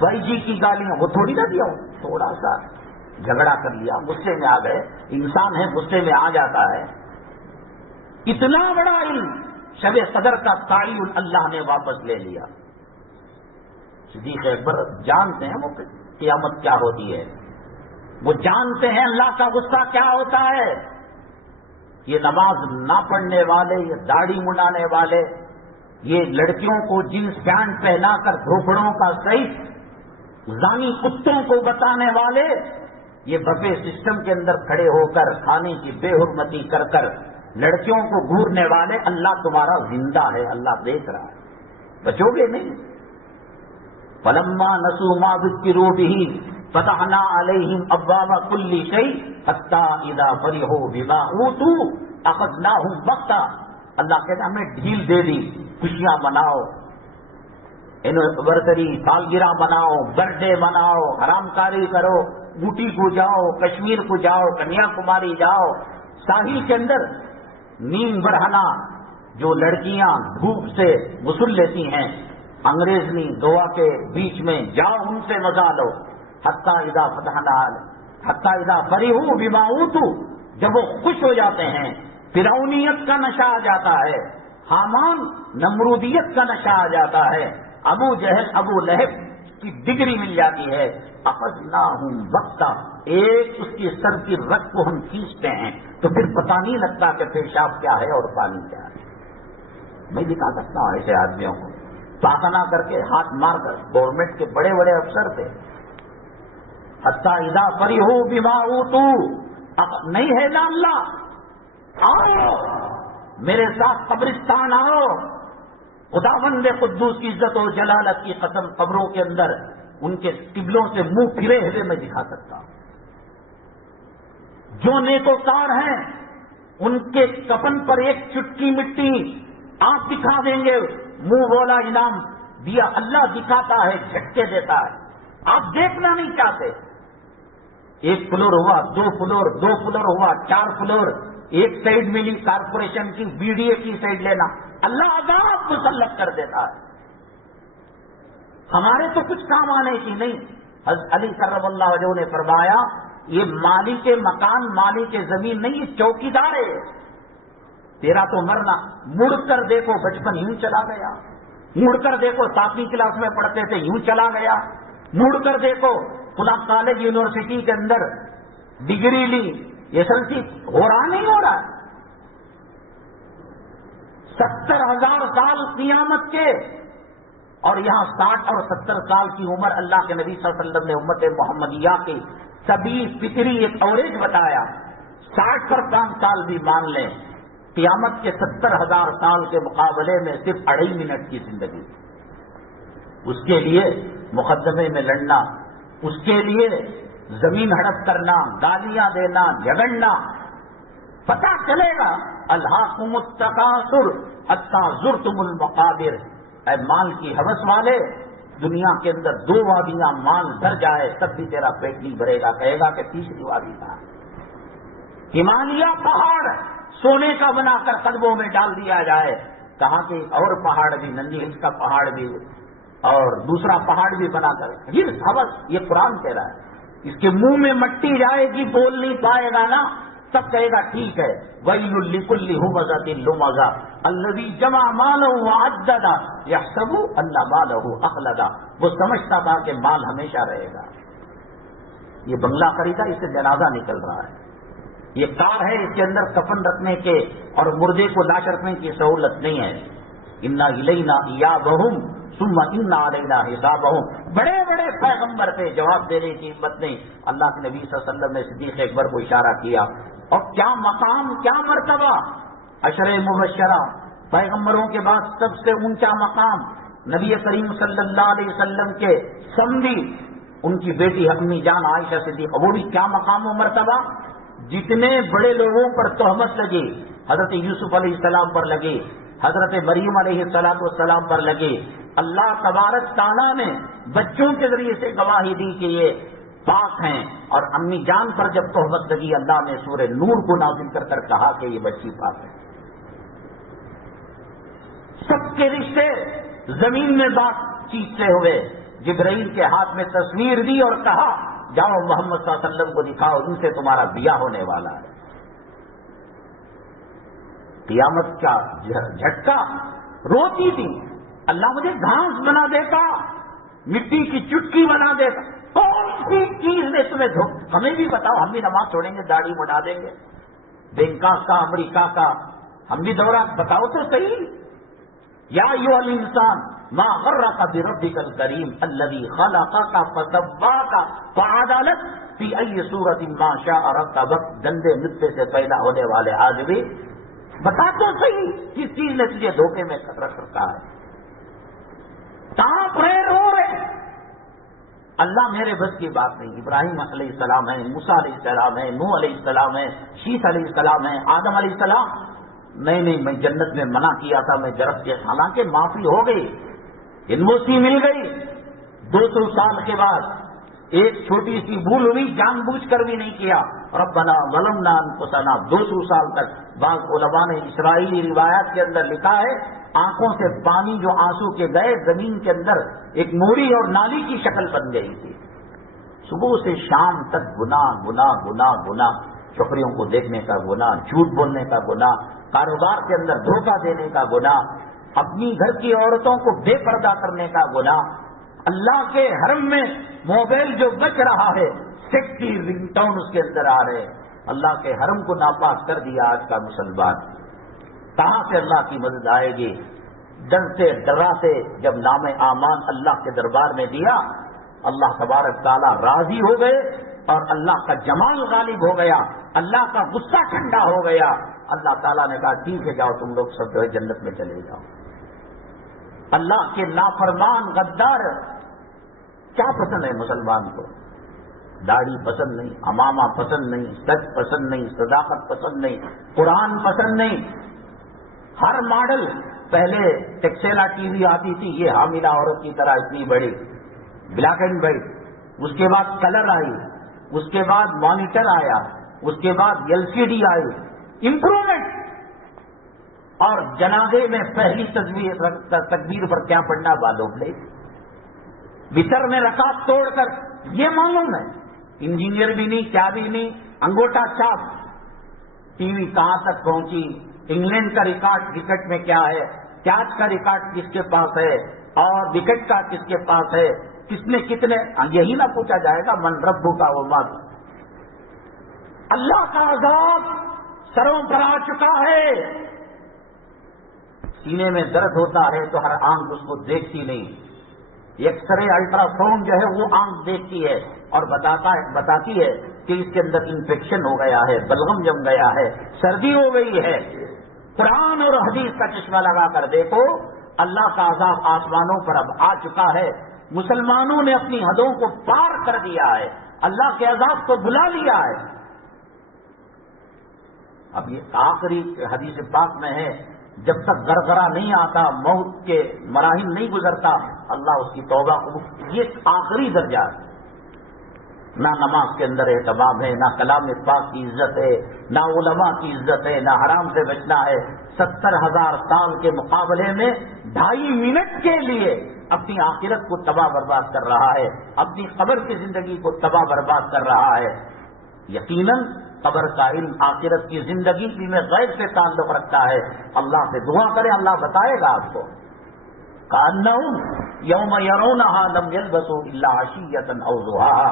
5G کی گالیاں، وہ تھوڑی نہ دیا، تھوڑا سا جھگڑا کر لیا، غصے میں آ گئے، انسان ہے غصے میں آ جاتا ہے۔ اتنا بڑا علم شب صدر کا تعین اللہ نے واپس لے لیا۔ صدیق اکبر جانتے ہیں وہ قیامت کیا ہوتی ہے، وہ جانتے ہیں اللہ کا غصہ کیا ہوتا ہے۔ یہ نماز نہ پڑھنے والے، یہ داڑھی منڈانے والے، یہ لڑکیوں کو جینس پینٹ پہنا کر دھوکڑوں کا صحیح زانی کتوں کو بتانے والے، یہ بفے سسٹم کے اندر کھڑے ہو کر کھانے کی بے حرمتی کر کر لڑکیوں کو گھورنے والے، اللہ تمہارا زندہ ہے، اللہ دیکھ رہا ہے، بچو گے نہیں۔ فلما نسوا ما ذکروا به فتحنا علیہم ابواب کل شیء حتی اذا فرحوا بما اوتوا اخذناهم بغتہ۔ اللہ کہتا ہمیں ڈھیل دے دی، خوشیاں مناؤ، اینیورسری، سالگرہ مناؤ، برتھ ڈے مناؤ، حرام کاری کرو، اوٹی کو جاؤ، کشمیر کو جاؤ، کنیا کماری جاؤ، ساحل کے اندر نیم برہنا جو لڑکیاں دھوپ سے غسل لیتی ہیں انگریزنی دوا کے بیچ میں، جاؤ ان سے مزہ لو۔ حتی اذا فتحنا حتی اذا فرحوا بما اوتوا، جب وہ خوش ہو جاتے ہیں، فرعونیت کا نشہ آ جاتا ہے، حامان نمرودیت کا نشہ آ جاتا ہے، ابو جہل ابو لہب کی ڈگری مل جاتی ہے، اخذناہم بغتہ، ایک اس کی سر کی رگ کو ہم کھینچتے ہیں تو پھر پتہ نہیں لگتا کہ پیشاب کیا ہے اور پانی کیا ہے۔ میں دکھا سکتا ہوں ایسے آدمیوں کو، پاخانہ کر کے ہاتھ مار کر، گورنمنٹ کے بڑے بڑے افسر تھے۔ حتی اذا فرحوا بما اوتوا، نہیں ہے نا اللہ، آؤ میرے ساتھ قبرستان آؤ، خداوند قدوس کی عزت و جلالت کی قسم، قبروں کے اندر ان کے قبلوں سے منہ پھرے ہوئے میں دکھا سکتا ہوں۔ جو نیکوکار ہیں ان کے کفن پر ایک چٹکی مٹی آپ دکھا دیں گے، منہ بولا انعام دیا، اللہ دکھاتا ہے، جھٹکے دیتا ہے، آپ دیکھنا نہیں چاہتے۔ ایک فلور ہوا، 2 فلور، 2 فلور ہوا، 4 فلور، ایک سائڈ ملی کارپوریشن کی، BDA کی سائڈ لینا، اللہ عذاب مسلط کر دیتا ہے۔ ہمارے تو کچھ کام آنے کی نہیں۔ حضرت علی کرم اللہ وجہہ نے فرمایا یہ مالک مکان، مالک زمین نہیں، یہ چوکیدار ہے، تیرا تو مرنا۔ مڑ کر دیکھو بچپن یوں چلا گیا، مڑ کر دیکھو 7ویں کلاس میں پڑھتے تھے یوں چلا گیا، مڑ کر دیکھو خدا کالج یونیورسٹی کے اندر ڈگری لی، SLC ہو رہا نہیں ہو رہا۔ 70,000 سال قیامت کے، اور یہاں 60 اور 70 سال کی عمر اللہ کے نبی صلی اللہ علیہ وسلم نے امت محمدیہ کی سبھی فطری ایک اوریج بتایا۔ 60 پر 5 سال بھی مان لیں، قیامت کے 70,000 سال کے مقابلے میں صرف 2.5 منٹ کی زندگی۔ اس کے لیے مقدمے میں لڑنا، اس کے لیے زمین ہڑپ کرنا، گالیاں دینا، جھگڑنا، پتہ چلے گا الہاکم التکاثر حتی زرتم المقابر۔ اے مال کی ہوس والے، دنیا کے اندر 2 وادیاں مال بھر جائے تب بھی تیرا پیٹ نہیں بھرے گا، کہے گا کہ تیسری وادی کا ہمالیہ پہاڑ سونے کا بنا کر قدموں میں ڈال دیا جائے، کہاں کہ اور پہاڑ بھی، نندی ہلز کا پہاڑ بھی اور دوسرا پہاڑ بھی بنا کر، یہ ہوس، یہ قرآن کہہ رہا ہے۔ اس کے منہ میں مٹی جائے گی، بول نہیں پائے گا نا، تب کہے گا ٹھیک ہے۔ وَيْلٌ لِكُلِّ هُمَزَةٍ لُمَزَةٍ الَّذِي جَمَعَ مَالَهُ وَعَدَّدَهُ يَحْسَبُ أَنَّ مَالَهُ أَخْلَدَهُ، وہ سمجھتا تھا کہ مال ہمیشہ رہے گا۔ یہ بنگلہ خریدا، اس سے جنازہ نکل رہا ہے، یہ کار ہے، اس کے اندر کفن رکھنے کے اور مردے کو لاش رکھنے کی سہولت نہیں ہے. انا الینا ایابہم ثم انا علینا حسابہم. بڑے بڑے پیغمبر تھے، جواب دینے کی ہمت نہیں. اللہ کے نبی صلی اللہ علیہ وسلم نے صدیق اکبر کو اشارہ کیا. اور کیا مقام، کیا مرتبہ. عشرہ مبشرہ، پیغمبروں کے بعد سب سے اونچا مقام. نبی کریم صلی اللہ علیہ وسلم کے سمدی ان کی بیٹی امی جان عائشہ صدیقہ، وہ بھی کیا مقام و مرتبہ. جتنے بڑے لوگوں پر تہمت لگی، حضرت یوسف علیہ السلام پر لگی، حضرت مریم علیہ السلام پر لگی، اللہ تبارک تعالیٰ نے بچوں کے ذریعے سے گواہی دی کہ یہ پاک ہیں. اور امی جان پر جب تہمت لگی، اللہ نے سورہ نور کو نازل کر کر کہا کہ یہ بچی پاک ہے. سب کے رشتے زمین میں بات چیت سے ہوئے. جبرائیل کے ہاتھ میں تصویر دی اور کہا جاؤ محمد صلی اللہ علیہ وسلم کو دکھاؤ، ان سے تمہارا بیاہ ہونے والا ہے. قیامت کا جھٹکا، روتی تھی اللہ مجھے گھاس بنا دیتا، مٹی کی چٹکی بنا دیتا. کون سی چیز نے تمہیں ہمیں بھی بتاؤ، ہم بھی نماز چھوڑیں گے، داڑھی مٹا دیں گے. بینکاک کا، امریکہ کا، ہم بھی دورہ، بتاؤ تو صحیح. یا ایھا الانسان ما غرک بربک الکریم الذی خلقک فسواک فعدلک فی ای صورت ما شاء رکبک. گندے نطفے سے پیدا ہونے والے آدمی، بتا تو صحیح کس چیز نے تجھے دھوکے میں رکھ رکھا ہے. کانپ رہے، رو رہے. اللہ میرے بس کی بات نہیں. ابراہیم علیہ السلام ہے، موسیٰ علیہ السلام ہے، نوح علیہ السلام ہے، شیث علیہ السلام ہے، آدم علیہ السلام. نہیں میں جنت میں منع کیا تھا، میں جرس کے، حالانکہ معافی ہو گئی، انویسٹی مل گئی. 200 سال کے بعد ایک چھوٹی سی بھول ہوئی، جان بوجھ کر بھی نہیں کیا. ربنا ظلمنا انفسنا. 200 سال تک. بعض علماء نے اسرائیلی روایات کے اندر لکھا ہے آنکھوں سے پانی جو آنسو کے گئے زمین کے اندر ایک موری اور نالی کی شکل بن گئی تھی. صبح سے شام تک گناہ گناہ گناہ گناہ. چھوکریوں کو دیکھنے کا گناہ، جھوٹ بولنے کا گناہ، کاروبار کے اندر دھوکہ دینے کا گناہ، اپنی گھر کی عورتوں کو بے پردہ کرنے کا گناہ. اللہ کے حرم میں موبائل جو بج رہا ہے، سیکسی رنگ ٹون اس کے اندر آ رہے. اللہ کے حرم کو ناپاک کر دیا آج کا مسلمان. کہاں سے اللہ کی مدد آئے گی؟ ڈرتے ڈراتے جب نام اعمال اللہ کے دربار میں دیا، اللہ تبارک تعالیٰ راضی ہو گئے اور اللہ کا جمال غالب ہو گیا، اللہ کا غصہ ٹھنڈا ہو گیا. اللہ تعالیٰ نے کہا ٹھیک ہے جاؤ تم لوگ سب جو ہے جنت میں چلے جاؤ. اللہ کے نافرمان غدار. کیا پسند ہے مسلمان کو؟ داڑھی پسند نہیں، امامہ پسند نہیں، سچ پسند نہیں، صداقت پسند نہیں، قرآن پسند نہیں. ہر ماڈل، پہلے ٹیکسیلا ٹی وی آتی تھی یہ حاملہ عورت کی طرح اتنی بڑی، بلیک اینڈ وائٹ. اس کے بعد کلر آئی، اس کے بعد مانیٹر آیا، اس کے بعد LCD آئی. امپرومنٹ. اور جنازے میں پہلی تکبیر پر کیا پڑھنا معلوم نہیں، بستر میں رکعت توڑ کر یہ معلوم ہے. انجینئر بھی نہیں، کیا بھی نہیں، انگوٹھا چھاپ. ٹی وی کہاں تک پہنچی، انگلینڈ کا ریکارڈ وکٹ میں کیا ہے، کیچ کا ریکارڈ کس کے پاس ہے اور وکٹ کا کس کے پاس ہے، کس نے کتنے. یہی نہ پوچھا جائے گا من ربو کا وہ مت. اللہ کا عذاب سروں پر آ چکا ہے. سینے میں درد ہوتا ہے تو ہر آنکھ اس کو دیکھتی نہیں. ایکس رے الٹرا ساؤنڈ جو ہے وہ آنکھ دیکھتی ہے اور بتاتی ہے کہ اس کے اندر انفیکشن ہو گیا ہے، بلغم جم گیا ہے، سردی ہو گئی ہے. قرآن اور حدیث کا چشمہ لگا کر دیکھو، اللہ کا عذاب آسمانوں پر اب آ چکا ہے. مسلمانوں نے اپنی حدوں کو پار کر دیا ہے، اللہ کے عذاب کو بلا لیا ہے. اب یہ آخری حدیث پاک میں ہے، جب تک گرگرا نہیں آتا، موت کے مراحل نہیں گزرتا، اللہ اس کی توبہ قبول. یہ آخری درجہ ہے. نہ نماز کے اندر اہتمام ہے، نہ کلام پاک کی عزت ہے، نہ علماء کی عزت ہے، نہ حرام سے بچنا ہے. 70,000 سال کے مقابلے میں 2.5 منٹ کے لیے اپنی آخرت کو تباہ برباد کر رہا ہے، اپنی قبر کی زندگی کو تباہ برباد کر رہا ہے. یقیناً قبر کا علم آخرت کی زندگی کی میں غیب سے تعلق رکھتا ہے. اللہ سے دعا کریں، اللہ بتائے گا آپ کو. کأنہم یوم یرونہا لم یلبثوا الا عشیۃ او ضحاہا.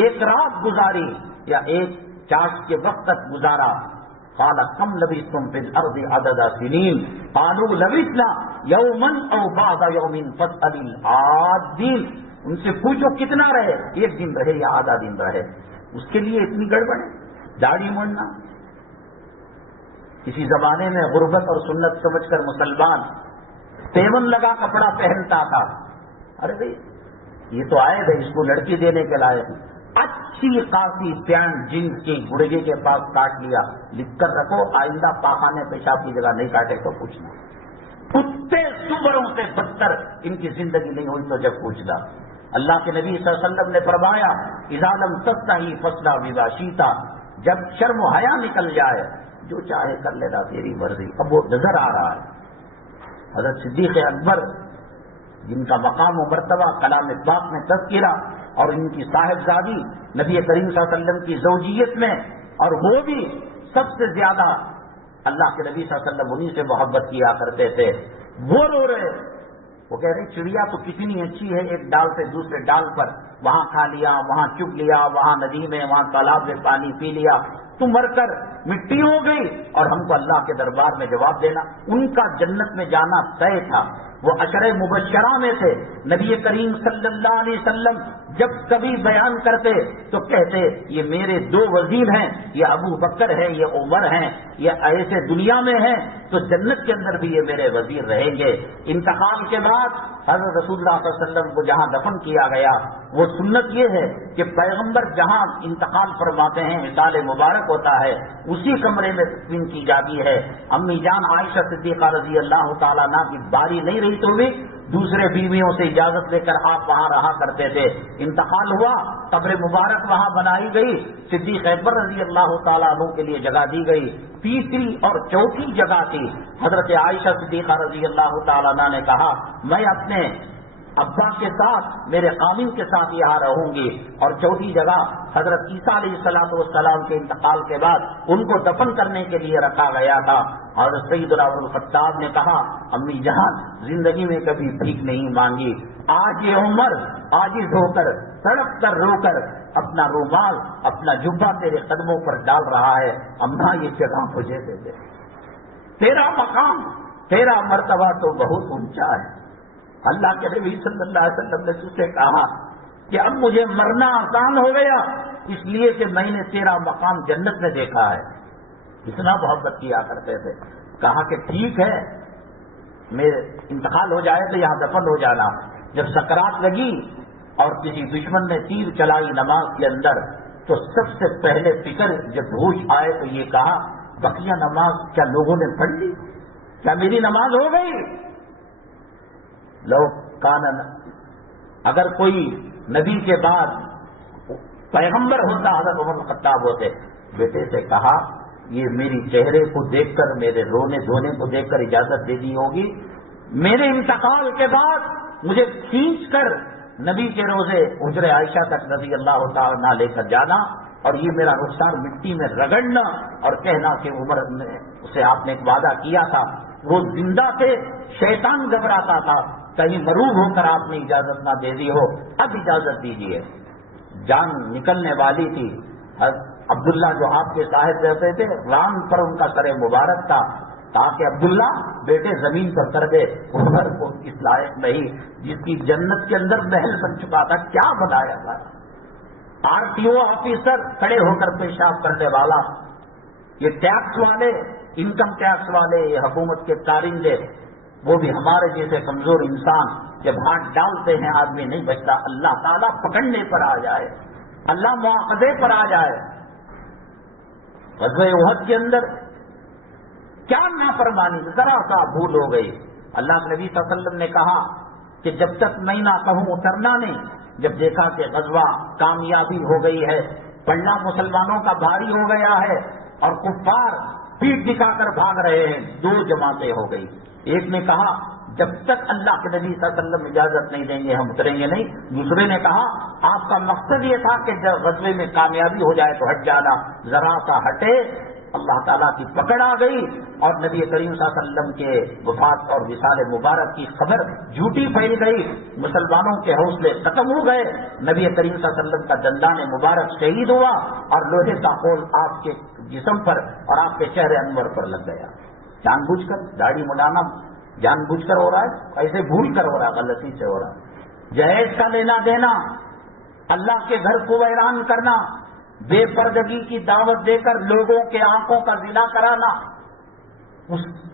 ایک رات گزاری یا ایک چاشت کے وقت تک گزارا. قال کم لبثتم فی الارض عدد سنین قالوا لبثنا یوما او بعض یوم فاسأل العادین. ان سے پوچھو کتنا رہے, ایک دن رہے یا آدھا دن رہے. اس کے لیے اتنی گڑبڑ ہے. داڑھی مڑنا کسی زمانے میں غربت اور سنت سمجھ کر مسلمان تیون لگا کپڑا پہنتا تھا. ارے بھائی یہ تو آئے تھے, اس کو لڑکی دینے کے لائق اچھی خاصی پینٹ جینس کی گڑگے کے پاس کاٹ لیا, لکھ کر رکھو آئندہ پاخانے پیشاب کی جگہ نہیں کاٹے تو پوچھنا. کتے سوروں سے بدتر ان کی زندگی نہیں ہوئی تو جب پوچھنا. اللہ کے نبی صلی اللہ علیہ وسلم نے فرمایا اذا لم تستحی فاصنع بما شئت, جب شرم و حیا نکل جائے جو چاہے کر لینا تیری مرضی. اب وہ نظر آ رہا ہے. حضرت صدیق اکبر جن کا مقام و مرتبہ کلام پاک میں تذکرہ اور ان کی صاحبزادی نبی کریم صلی اللہ علیہ وسلم کی زوجیت میں, اور وہ بھی سب سے زیادہ اللہ کے نبی صلی اللہ علیہ وسلم انہی سے محبت کیا کرتے تھے. وہ رو رہے, وہ کہہ رہے چڑیا تو کتنی اچھی ہے, ایک ڈال سے دوسرے ڈال پر وہاں کھا لیا, وہاں چگ لیا, وہاں ندی میں, وہاں تالاب میں پانی پی لیا, تو مر کر مٹی ہو گئی اور ہم کو اللہ کے دربار میں جواب دینا. ان کا جنت میں جانا طے تھا. وہ عشرہ مبشرہ میں تھے. نبی کریم صلی اللہ علیہ وسلم جب کبھی بیان کرتے تو کہتے یہ میرے دو وزیر ہیں, یہ ابو بکر ہے, یہ عمر ہیں, یہ ایسے دنیا میں ہیں تو جنت کے اندر بھی یہ میرے وزیر رہیں گے. انتقال کے بعد حضرت رسول اللہ صلی اللہ علیہ وسلم کو جہاں دفن کیا گیا, وہ سنت یہ ہے کہ پیغمبر جہاں انتقال فرماتے ہیں مثال مبارک ہوتا ہے اسی کمرے میں دفن کی جاتی ہے. امی جان عائشہ صدیقہ رضی اللہ تعالیٰ عنہ کی باری نہیں رہی تو بھی دوسرے بیویوں سے اجازت لے کر آپ وہاں رہا کرتے تھے. انتقال ہوا, قبر مبارک وہاں بنائی گئی, صدیق اکبر رضی اللہ تعالیٰ عنہ کے لیے جگہ دی گئی. تیسری اور چوتھی جگہ تھی حضرت عائشہ صدیقہ رضی اللہ تعالیٰ عنہ نے کہا میں اپنے ابا کے ساتھ میرے خامن کے ساتھ یہاں رہوں گی. اور چوتھی جگہ حضرت عیسیٰ علیہ السلام کے انتقال کے بعد ان کو دفن کرنے کے لیے رکھا گیا تھا. اور سیدنا عمر الخطاب نے کہا امی جان زندگی میں کبھی بھیک نہیں مانگی, آج یہ عمر عاجز ہو کر سڑک پر رو کر اپنا رومال اپنا جبہ تیرے قدموں پر ڈال رہا ہے. اماں یہ جگہ مجھے دے دے, تیرا مقام تیرا مرتبہ تو بہت اونچا ہے. اللہ کے نبی صلی اللہ علیہ وسلم نے اس سے کہا کہ اب مجھے مرنا آسان ہو گیا اس لیے کہ میں نے تیرا مقام جنت میں دیکھا ہے. اتنا محبت کیا کرتے تھے. کہا کہ ٹھیک ہے میرے انتقال ہو جائے تو یہاں دفن ہو جانا. جب سکرات لگی اور کسی دشمن نے تیر چلائی نماز کے اندر تو سب سے پہلے فکر جب ہوش آئے تو یہ کہا بقیہ نماز کیا لوگوں نے پڑھ لی, کیا میری نماز ہو گئی؟ لو کان, اگر کوئی نبی کے بعد پیغمبر ہوتا حضرت عمر الخطاب ہوتے. بیٹے سے کہا یہ میری چہرے کو دیکھ کر میرے رونے دھونے کو دیکھ کر اجازت دے دی ہوگی, میرے انتقال کے بعد مجھے کھینچ کر نبی کے روزے حجر عائشہ تک رضی اللہ تعالیٰ عنہ لے کر جانا اور یہ میرا رخسار مٹی میں رگڑنا اور کہنا کہ عمر سے آپ نے ایک وعدہ کیا تھا. وہ زندہ تھے, شیطان گھبراتا تھا کہیں مروب ہو کر آپ نے اجازت نہ دے دی ہو, اب اجازت دیجیے. جان نکلنے والی تھی. عبداللہ جو آپ کے صاحب رہتے تھے ران پر ان کا سر مبارک تھا تاکہ عبداللہ بیٹے زمین پر کر دے. عمر کو اس لائق نہیں جس کی جنت کے اندر محل بن چکا تھا, کیا بنایا تھا. RTO آفیسر کھڑے ہو کر پیشاب کرنے والا, یہ ٹیکس والے, انکم ٹیکس والے, یہ حکومت کے کارندے, وہ بھی ہمارے جیسے کمزور انسان جب ہاتھ ڈالتے ہیں آدمی نہیں بچتا. اللہ تعالیٰ پکڑنے پر آ جائے, اللہ مواخذے پر آ جائے. غزوہ احد کے اندر کیا نافرمانی, ذرا سا بھول ہو گئی. اللہ کے نبی صلی اللہ علیہ وسلم نے کہا کہ جب تک میں نہ کہوں اترنا نہیں. جب دیکھا کہ غزوہ کامیابی ہو گئی ہے, پڑھنا مسلمانوں کا بھاری ہو گیا ہے اور کفار پیٹ دکھا کر بھاگ رہے ہیں, دو جماعتیں ہو گئی. ایک نے کہا جب تک اللہ کے نبی صلی اللہ علیہ وسلم اجازت نہیں دیں گے ہم اتریں گے نہیں. دوسرے نے کہا آپ کا مقصد یہ تھا کہ جب غزوے میں کامیابی ہو جائے تو ہٹ جانا, ذرا سا ہٹے اللہ تعالیٰ کی پکڑ آ گئی اور نبی کریم صلی اللہ علیہ وسلم کے وفات اور وصال مبارک کی خبر جھوٹی پھیل گئی، مسلمانوں کے حوصلے ختم ہو گئے، نبی کریم صلی اللہ علیہ وسلم کا دندان مبارک شہید ہوا اور لوہے کا خول آپ کے جسم پر اور آپ کے چہرے انور پر لگ گیا۔ جان بوجھ کر داڑھی مڈانا جان بوجھ کر ہو رہا ہے، ایسے بھول کر ہو رہا ہے، غلطی سے ہو رہا ہے۔ جہیز کا لینا دینا، اللہ کے گھر کو ویران کرنا، بے پردگی کی دعوت دے کر لوگوں کے آنکھوں کا زنا کرانا،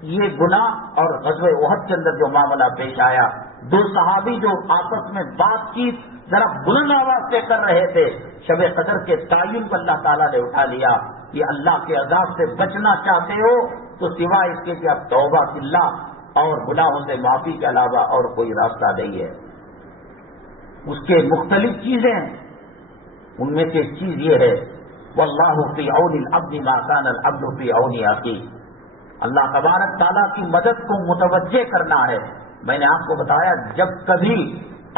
یہ گناہ اور غزوہ احد کے اندر جو معاملہ پیش آیا، دو صحابی جو آپس میں بات کی ذرا بلند آواز سے کر رہے تھے، شب قدر کے تعین کو اللہ تعالیٰ نے اٹھا لیا کہ اللہ کے عذاب سے بچنا چاہتے ہو تو سوائے اس کے کہ اب توبہ اللہ اور گناہوں سے معافی کے علاوہ اور کوئی راستہ نہیں ہے۔ اس کے مختلف چیزیں، ان میں سے ایک چیز یہ ہے واللہ فی عون العبد ما کان العبد فی عون اخیہ، اللہ تبارک تعالیٰ کی مدد کو متوجہ کرنا ہے۔ میں نے آپ کو بتایا جب کبھی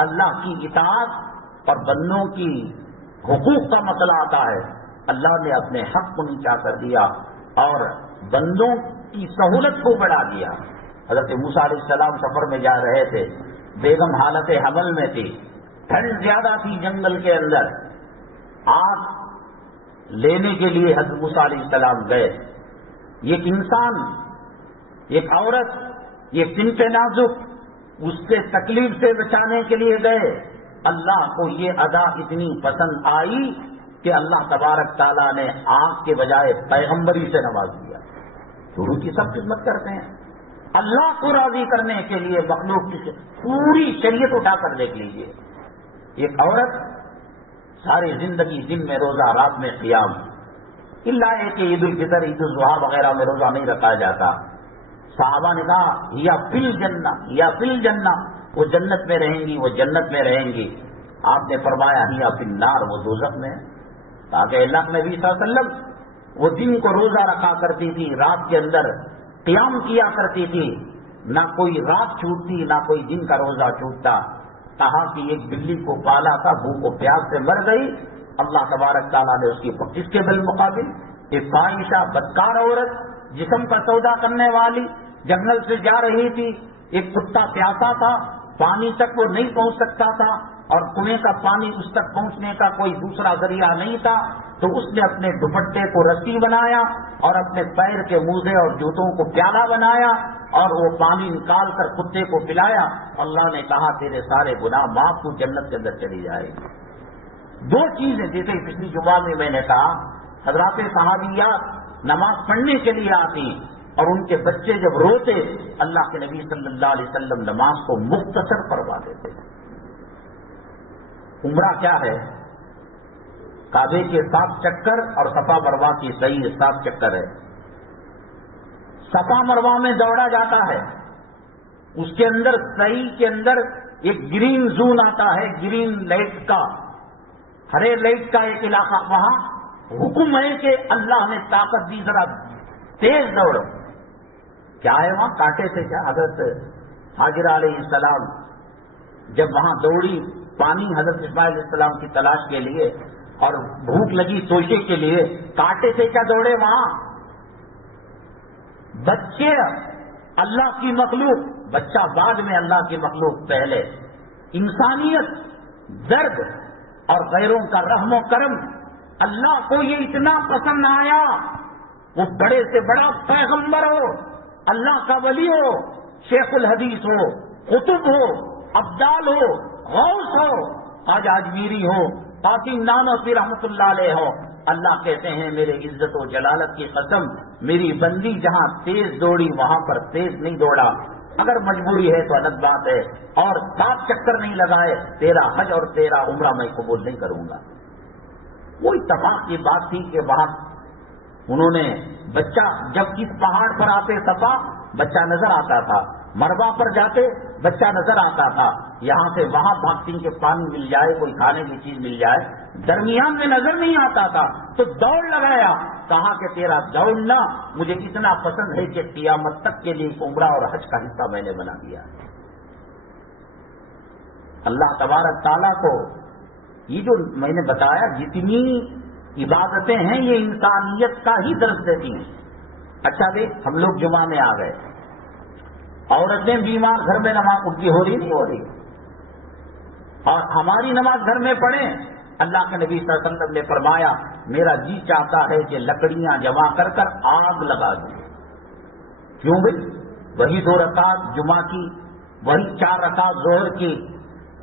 اللہ کی اطاعت اور بندوں کی حقوق کا مسئلہ آتا ہے، اللہ نے اپنے حق کو نیچا کر دیا اور بندوں کی سہولت کو بڑھا دیا۔ حضرت موسیٰ علیہ السلام سفر میں جا رہے تھے، بیگم حالت حمل میں تھی، ٹھنڈ زیادہ تھی جنگل کے اندر، آگ لینے کے لیے حضرت موسیٰ علیہ السلام گئے۔ ایک انسان، ایک عورت، یہ صنف نازک، اس سے تکلیف سے بچانے کے لیے گئے۔ اللہ کو یہ ادا اتنی پسند آئی کہ اللہ تبارک تعالیٰ نے آگ کے بجائے پیغمبری سے نواز دیا۔ شروع کی سب خدمت کرتے ہیں، اللہ کو راضی کرنے کے لیے مخلوق کی پوری شریعت اٹھا کر دیکھ لیجیے۔ ایک عورت ساری زندگی دن میں روزہ، رات میں قیام، اللہ ہے کہ عید الفطر، عید الاضحیٰ وغیرہ میں روزہ نہیں رکھا جاتا۔ صحابہ نے کہا یا فی الجنہ، یا فی الجنہ، وہ جنت میں رہیں گی، وہ جنت میں رہیں گی۔ آپ نے فرمایا یا فی النار، وہ دوزخ میں۔ تاکہ اللہ نبی صلی اللہ علیہ وسلم وہ دن کو روزہ رکھا کرتی تھی، رات کے اندر قیام کیا کرتی تھی، نہ کوئی رات چھوٹتی نہ کوئی دن کا روزہ چھوٹتا۔ کہا کہ ایک بلی کو پالا تھا، بھوک و پیاس سے مر گئی، اللہ تبارک تعالیٰ نے اس کی اس کے بالمقابل ایک فاحشہ بدکار عورت، جسم کا سودا کرنے والی، جنگل سے جا رہی تھی، ایک کتا پیاسا تھا، پانی تک وہ نہیں پہنچ سکتا تھا اور کنویں کا پانی اس تک پہنچنے کا کوئی دوسرا ذریعہ نہیں تھا، تو اس نے اپنے دوپٹے کو رسی بنایا اور اپنے پیر کے موزے اور جوتوں کو پیالہ بنایا اور وہ پانی نکال کر کتے کو پلایا۔ اللہ نے کہا تیرے سارے گناہ معاف، تو جنت کے اندر چلی جائے گی۔ دو چیزیں، جیسے پچھلی جمعہ میں نے کہا، حضرات صحابیات نماز پڑھنے کے لیے آتی اور ان کے بچے جب روتے، اللہ کے نبی صلی اللہ علیہ وسلم نماز کو مختصر فرما دیتے۔ عمرہ کیا ہے؟ کعبے کے 7 چکر اور صفا مروہ کی صحیح 7 چکر ہے۔ صفا مروہ میں دوڑا جاتا ہے، اس کے اندر صحیح کے اندر ایک گرین زون آتا ہے، گرین لائٹ کا، ہرے لائٹ کا ایک علاقہ، وہاں حکم ہے کہ اللہ نے طاقت دی ذرا تیز دوڑو۔ کیا ہے وہاں؟ کانٹے سے کیا؟ حضرت حاجرہ علیہ السلام جب وہاں دوڑی پانی حضرت اسماعیل علیہ السلام کی تلاش کے لیے اور بھوک لگی توشے کے لیے، کانٹے سے کیا دوڑے وہاں؟ بچے اللہ کی مخلوق، بچہ بعد میں اللہ کی مخلوق پہلے، انسانیت، درد اور غیروں کا رحم و کرم، اللہ کو یہ اتنا پسند آیا، وہ بڑے سے بڑا پیغمبر ہو، اللہ کا ولی ہو، شیخ الحدیث ہو، قطب ہو، ابدال ہو، غوث ہو، خواجہ اجمیری ہو، قاسم نانوتوی رحمۃ اللہ علیہ ہو، اللہ کہتے ہیں میرے عزت و جلالت کی قسم، میری بندی جہاں تیز دوڑی وہاں پر تیز نہیں دوڑا، اگر مجبوری ہے تو الگ بات ہے، اور 7 چکر نہیں لگائے، تیرا حج اور تیرا عمرہ میں قبول نہیں کروں گا۔ وہ اتفاق کی بات تھی کہ وہاں انہوں نے بچہ، جب کس پہاڑ پر آتے صفا بچہ نظر آتا تھا، مروہ پر جاتے بچہ نظر آتا تھا، یہاں سے وہاں بھاگتی کہ پانی مل جائے، کوئی کھانے کی چیز مل جائے، درمیان میں نظر نہیں آتا تھا، تو دوڑ لگایا، کہا کہ تیرا دوڑنا مجھے اتنا پسند ہے کہ قیامت تک کے لیے عمرہ اور حج کا حصہ میں نے بنا دیا۔ اللہ تبارک تعالیٰ کو یہ جو میں نے بتایا، جتنی عبادتیں ہیں یہ انسانیت کا ہی درس دیتی ہیں. اچھا دیکھ ہم لوگ جمعہ میں آ گئے, عورتیں بیمار گھر میں نماز ان کی ہو رہی نہیں ہو رہی, اور ہماری نماز گھر میں پڑھیں. اللہ کے نبی صلی اللہ علیہ وسلم نے فرمایا میرا جی چاہتا ہے کہ لکڑیاں جمع کر کر آگ لگا دوں. کیوں بھائی؟ وہی 2 رکعت جمعہ کی, وہی 4 رکعت ظہر کی,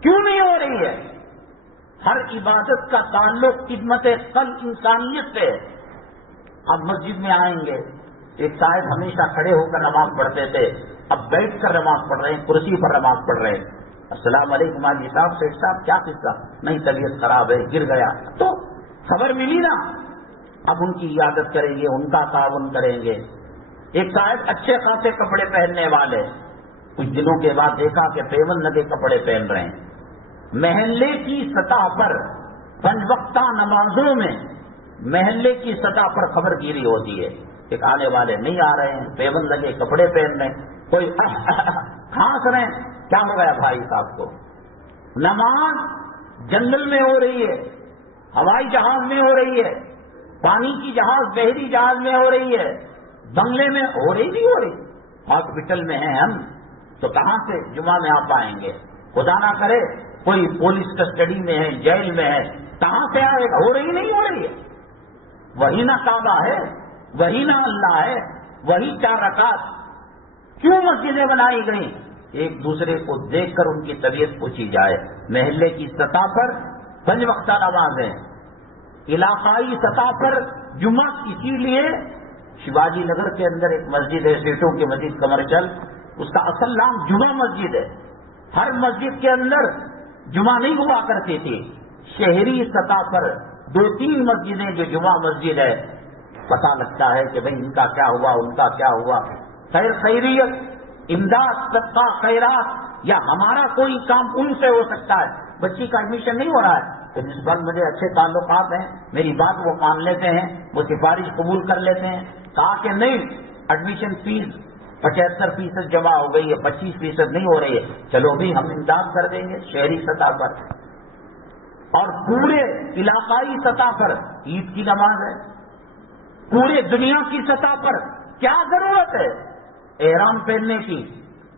کیوں نہیں ہو رہی ہے؟ ہر عبادت کا تعلق خدمت قلب انسانیت سے ہے. اب مسجد میں آئیں گے, ایک صاحب ہمیشہ کھڑے ہو کر نماز پڑھتے تھے, اب بیٹھ کر نماز پڑھ رہے ہیں, کرسی پر نماز پڑھ رہے ہیں. السلام علیکم حاجی صاحب, سیٹ صاحب کیا قصہ؟ نہیں طبیعت خراب ہے, گر گیا. تو خبر ملی نا, اب ان کی عیادت کریں گے, ان کا تعاون کریں گے. ایک صاحب اچھے خاصے کپڑے پہننے والے, کچھ دنوں کے بعد دیکھا کہ پیون لگے کپڑے پہن رہے ہیں. محلے کی سطح پر 5 وقتہ نمازوں میں محلے کی سطح پر خبر گیری ہوتی ہے. ایک آنے والے نہیں آ رہے ہیں, پیون لگے کپڑے پہن رہے ہیں, کوئی کھانس رہے ہیں. کیا ہو گیا بھائی صاحب کو؟ نماز جنگل میں ہو رہی ہے, ہوائی جہاز میں ہو رہی ہے, پانی کی جہاز بحری جہاز میں ہو رہی ہے, بنگلے میں ہو رہی نہیں ہو رہی, ہاسپٹل میں ہیں ہم, تو کہاں سے جمعہ میں آپ آئیں گے؟ خدا نہ کرے کوئی پولیس کسٹڈی میں ہے, جیل میں ہے, کہاں سے آئے گا؟ ہو رہی نہیں ہو رہی ہے. وہی نہ کعبہ ہے, وہی نہ اللہ ہے, وہی 4 رکعت. کیوں مسجدیں بنائی گئیں؟ ایک دوسرے کو دیکھ کر ان کی طبیعت پوچھی جائے. محلے کی سطح پر 5 وقتہ نمازیں, علاقائی سطح پر جمعہ. اسی لیے شیواجی نگر کے اندر ایک مسجد ہے, سیٹوں کی مسجد کمرشل, اس کا اصل نام جمعہ مسجد ہے. ہر مسجد کے اندر جمعہ نہیں ہوا کرتی تھی. شہری سطح پر 2-3 مسجدیں جو جمعہ مسجد ہے, پتہ لگتا ہے کہ بھئی ان کا کیا ہوا, ان کا کیا ہوا. خیریت, امداد, صدقہ, خیرات, یا ہمارا کوئی کام ان سے ہو سکتا ہے. بچی کا ایڈمیشن نہیں ہو رہا ہے تو جس پر مجھے اچھے تعلقات ہیں, میری بات وہ مان لیتے ہیں, وہ سفارش قبول کر لیتے ہیں. کہا کہ نہیں, ایڈمیشن فیس 75% جمع ہو گئی ہے, 25% نہیں ہو رہی ہے, چلو بھی ہم امداد کر دیں گے شہری سطح پر. اور پورے علاقائی سطح پر عید کی نماز ہے. پورے دنیا کی سطح پر کیا ضرورت ہے احرام پہننے کی,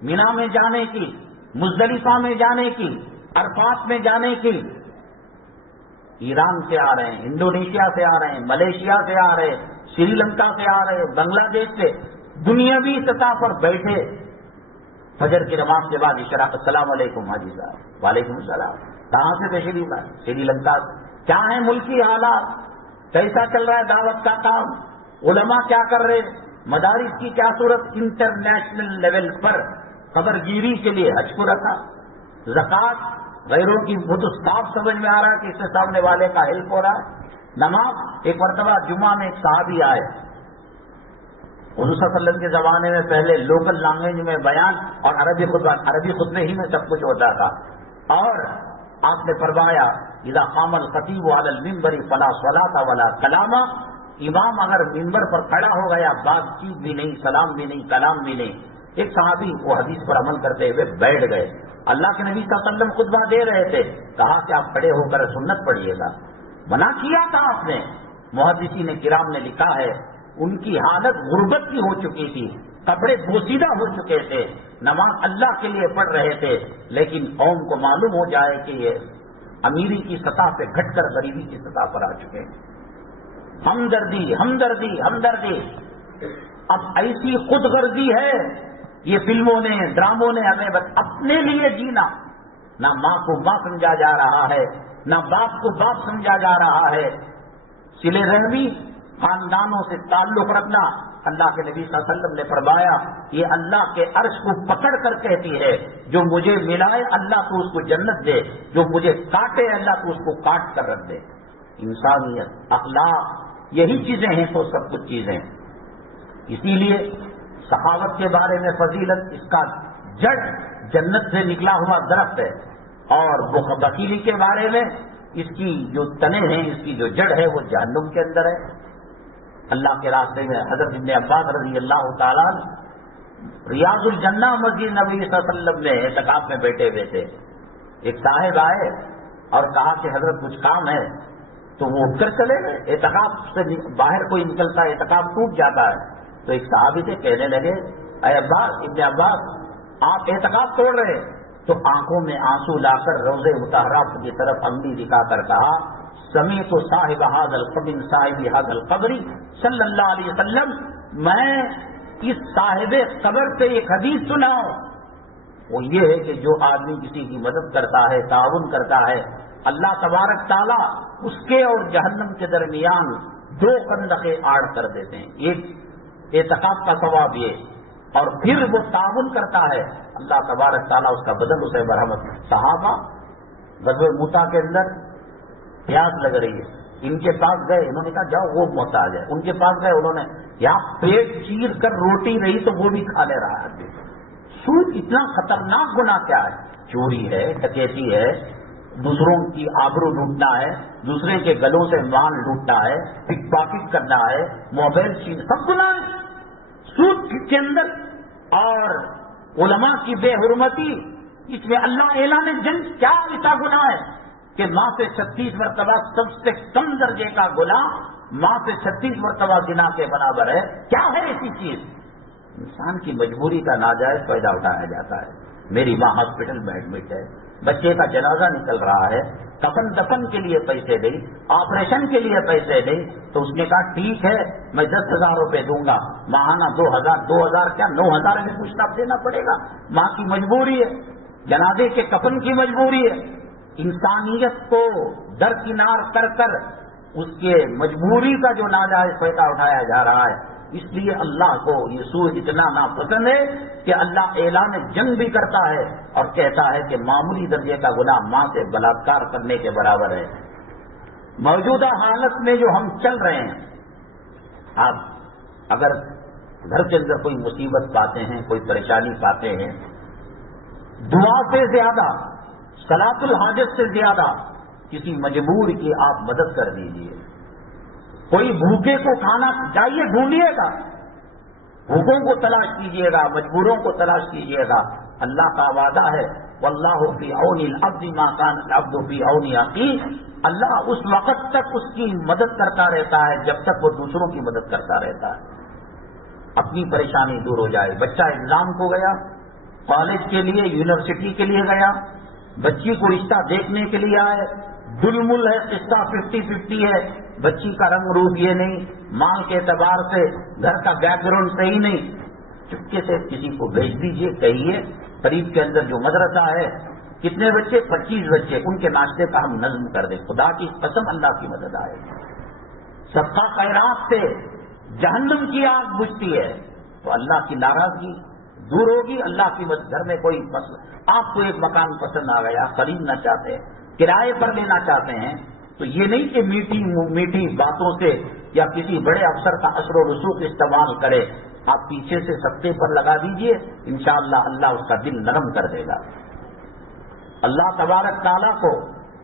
مینا میں جانے کی, مزدلفہ میں جانے کی, عرفات میں جانے کی؟ ایران سے آ رہے ہیں, انڈونیشیا سے آ رہے ہیں, ملیشیا سے آ رہے ہیں, سری لنکا سے آ رہے ہیں, بنگلہ دیش سے, دنیاوی سطح پر بیٹھے فجر کی نماز کے بعد اشراق, السلام علیکم حاجی صاحب. وعلیکم السلام. کہاں سے تشریف آئے؟ سری لنکا سے. کیا ہے ملکی حالات, کیسا چل رہا ہے دعوت کا کام, علماء کیا کر رہے ہیں, مدارس کی کیا صورت؟ انٹرنیشنل لیول پر خبر گیری کے لیے حج کو رکھا. زکوٰۃ غیروں کی وہ تو صاف سمجھ میں آ رہا ہے کہ اس سے سامنے والے کا ہیلپ ہو رہا ہے. نماز, ایک مرتبہ جمعہ میں ایک صحابی آئے, حضور صلی اللہ علیہ وسلم کے زمانے میں پہلے لوکل لینگویج میں بیان اور عربی خطبے ہی میں سب کچھ ہوتا تھا. اور آپ نے فرمایا اذا قام الخطیب علی المنبر فلا صلاۃ ولا کلام. امام اگر منبر پر کھڑا ہو گیا, بات چیت بھی نہیں, سلام بھی نہیں, کلام بھی نہیں. ایک صحابی وہ حدیث پر عمل کرتے ہوئے بیٹھ گئے. اللہ کے نبی صلی اللہ علیہ وسلم خطبہ دے رہے تھے, کہا کہ آپ کھڑے ہو کر سنت پڑھیے گا. منع کیا تھا آپ نے. محدثین کرام نے لکھا ہے ان کی حالت غربت کی ہو چکی تھی, کپڑے بوسیدہ ہو چکے تھے, نماز اللہ کے لیے پڑھ رہے تھے, لیکن قوم کو معلوم ہو جائے کہ یہ امیری کی سطح پہ گھٹ کر غریبی کی سطح پر آ چکے ہیں. ہمدردی ہمدردی ہمدردی. اب ایسی خود غرضی ہے یہ فلموں نے, ڈراموں نے ہمیں اپنے لیے جینا. نہ ماں کو ماں سمجھا جا رہا ہے, نہ باپ کو باپ سمجھا جا رہا ہے. صلہ رحمی, خاندانوں سے تعلق رکھنا. اللہ کے نبی صلی اللہ علیہ وسلم نے فرمایا یہ اللہ کے عرش کو پکڑ کر کہتی ہے جو مجھے ملائے اللہ تو اس کو جنت دے, جو مجھے کاٹے اللہ تو اس کو کاٹ کر رکھ دے. انسانیت, اخلاق, یہی چیزیں ہیں تو سب کچھ چیزیں. اسی لیے سخاوت کے بارے میں فضیلت, اس کا جڑ جنت سے نکلا ہوا درخت ہے, اور بخیلی کے بارے میں اس کی جو تنے ہیں, اس کی جو جڑ ہے وہ جہنم کے اندر ہے. اللہ کے راستے میں حضرت ابن عباس رضی اللہ تعالیٰ ریاض الجنہ مسجد نبی صلی اللہ علیہ وسلم میں اعتکاف میں بیٹھے ہوئے تھے. ایک صاحب آئے اور کہا کہ حضرت کچھ کام ہے. تو وہ اٹھ کر چلے گئے. اعتکاف سے باہر کوئی نکلتا ہے اعتکاف ٹوٹ جاتا ہے. تو ایک صحابی سے کہنے لگے اے عباس ابن عباس آپ اعتکاف توڑ رہے. تو آنکھوں میں آنسو لا کر روضے مطہرہ کی طرف انگلی دکھا کر کہا سمیت صاحب ھذا القبر صاحب ھذا القبر صلی اللہ علیہ وسلم میں اس صاحب قبر سے ایک حدیث سنا ہوں. وہ یہ ہے کہ جو آدمی کسی کی مدد کرتا ہے تعاون کرتا ہے اللہ تبارک تعالیٰ اس کے اور جہنم کے درمیان 2 خندقیں آڑ کر دیتے ہیں. ایک اعتکاف کا ثواب یہ اور پھر وہ تعاون کرتا ہے اللہ تبارک تعالیٰ اس کا بدل اسے برہمت. صحابہ غزوہ موتا کے اندر پیاس لگ رہی ہے, ان کے پاس گئے, انہوں نے کہا جاؤ وہ محتاج ہے. ان کے پاس گئے, انہوں نے یہاں پیٹ چیر کر روٹی رہی تو وہ بھی کھا لے رہا ہے. سود اتنا خطرناک گناہ کیا ہے؟ چوری ہے, ڈکیتی ہے, دوسروں کی آبرو لوٹنا ہے, دوسرے کے گلوں سے مال لوٹنا ہے, پک پاکٹ کرنا ہے, موبائل چھین, سب گناہ ہے سود کے اندر. اور علماء کی بے حرمتی, اس میں اللہ اعلان جنگ کیا ایسا گناہ ہے کہ ماں سے 36 مرتبہ سب سے کم درجے کا گناہ ماں سے 36 مرتبہ زنا کے برابر ہے. کیا ہے ایسی چیز؟ انسان کی مجبوری کا ناجائز فائدہ اٹھایا جاتا ہے. میری ماں ہاسپٹل میں ایڈمٹ ہے, بچے کا جنازہ نکل رہا ہے, کفن دفن کے لیے پیسے دیں, آپریشن کے لیے پیسے دیں, تو اس نے کہا ٹھیک ہے میں 10,000 روپے دوں گا, ماہانہ 2,000 کیا 9,000 میں کچھ نہ دینا پڑے گا. ماں کی مجبوری ہے, جنازے کے کفن کی مجبوری ہے. انسانیت کو درکنار کر کر اس کے مجبوری کا جو ناجائز فائدہ اٹھایا جا رہا ہے. اس لیے اللہ کو یہ سود اتنا ناپسند ہے کہ اللہ اعلان جنگ بھی کرتا ہے اور کہتا ہے کہ معمولی درجے کا گناہ ماں سے بلاత్కాر کرنے کے برابر ہے. موجودہ حالت میں جو ہم چل رہے ہیں, آپ اگر گھر کے اندر کوئی مصیبت پاتے ہیں, کوئی پریشانی پاتے ہیں, دعا سے زیادہ, صلاۃ الحاجت سے زیادہ کسی مجبور کی آپ مدد کر دیجیے. کوئی بھوکے کو کھانا چاہیے, ڈھونڈیے گا, بھوکوں کو تلاش کیجیے گا, مجبوروں کو تلاش کیجیے گا. اللہ کا وعدہ ہے واللہ فی عون العبد ما کان العبد فی عون اخیہ. اللہ اس وقت تک اس کی مدد کرتا رہتا ہے جب تک وہ دوسروں کی مدد کرتا رہتا ہے. اپنی پریشانی دور ہو جائے. بچہ ایگزام کو گیا, کالج کے لیے, یونیورسٹی کے لیے گیا, بچی کو رشتہ دیکھنے کے لیے آئے, دلمل ہے, قصہ 50-50 ہے, بچی کا رنگ روپ یہ نہیں, مال کے اعتبار سے گھر کا بیک گراؤنڈ صحیح نہیں, چپکے سے کسی کو بھیج دیجیے. کہیے قریب کے اندر جو مدرسہ ہے, کتنے بچے, 25 بچے, ان کے ناشتے کا ہم نظم کر دیں. خدا کی قسم اللہ کی مدد آئے. صدقہ خیرات سے جہنم کی آگ بجھتی ہے تو اللہ کی ناراضگی دور ہوگی. اللہ کی مدد. گھر میں کوئی آپ کو ایک مکان پسند آ گیا, خریدنا چاہتے ہیں, کرائے پر لینا چاہتے ہیں, تو یہ نہیں کہ میٹھی باتوں سے یا کسی بڑے افسر کا اثر و رسوخ استعمال کرے. آپ پیچھے سے سستے پر لگا دیجئے, انشاءاللہ اللہ اس کا دل نرم کر دے گا. اللہ تبارک تعالیٰ کو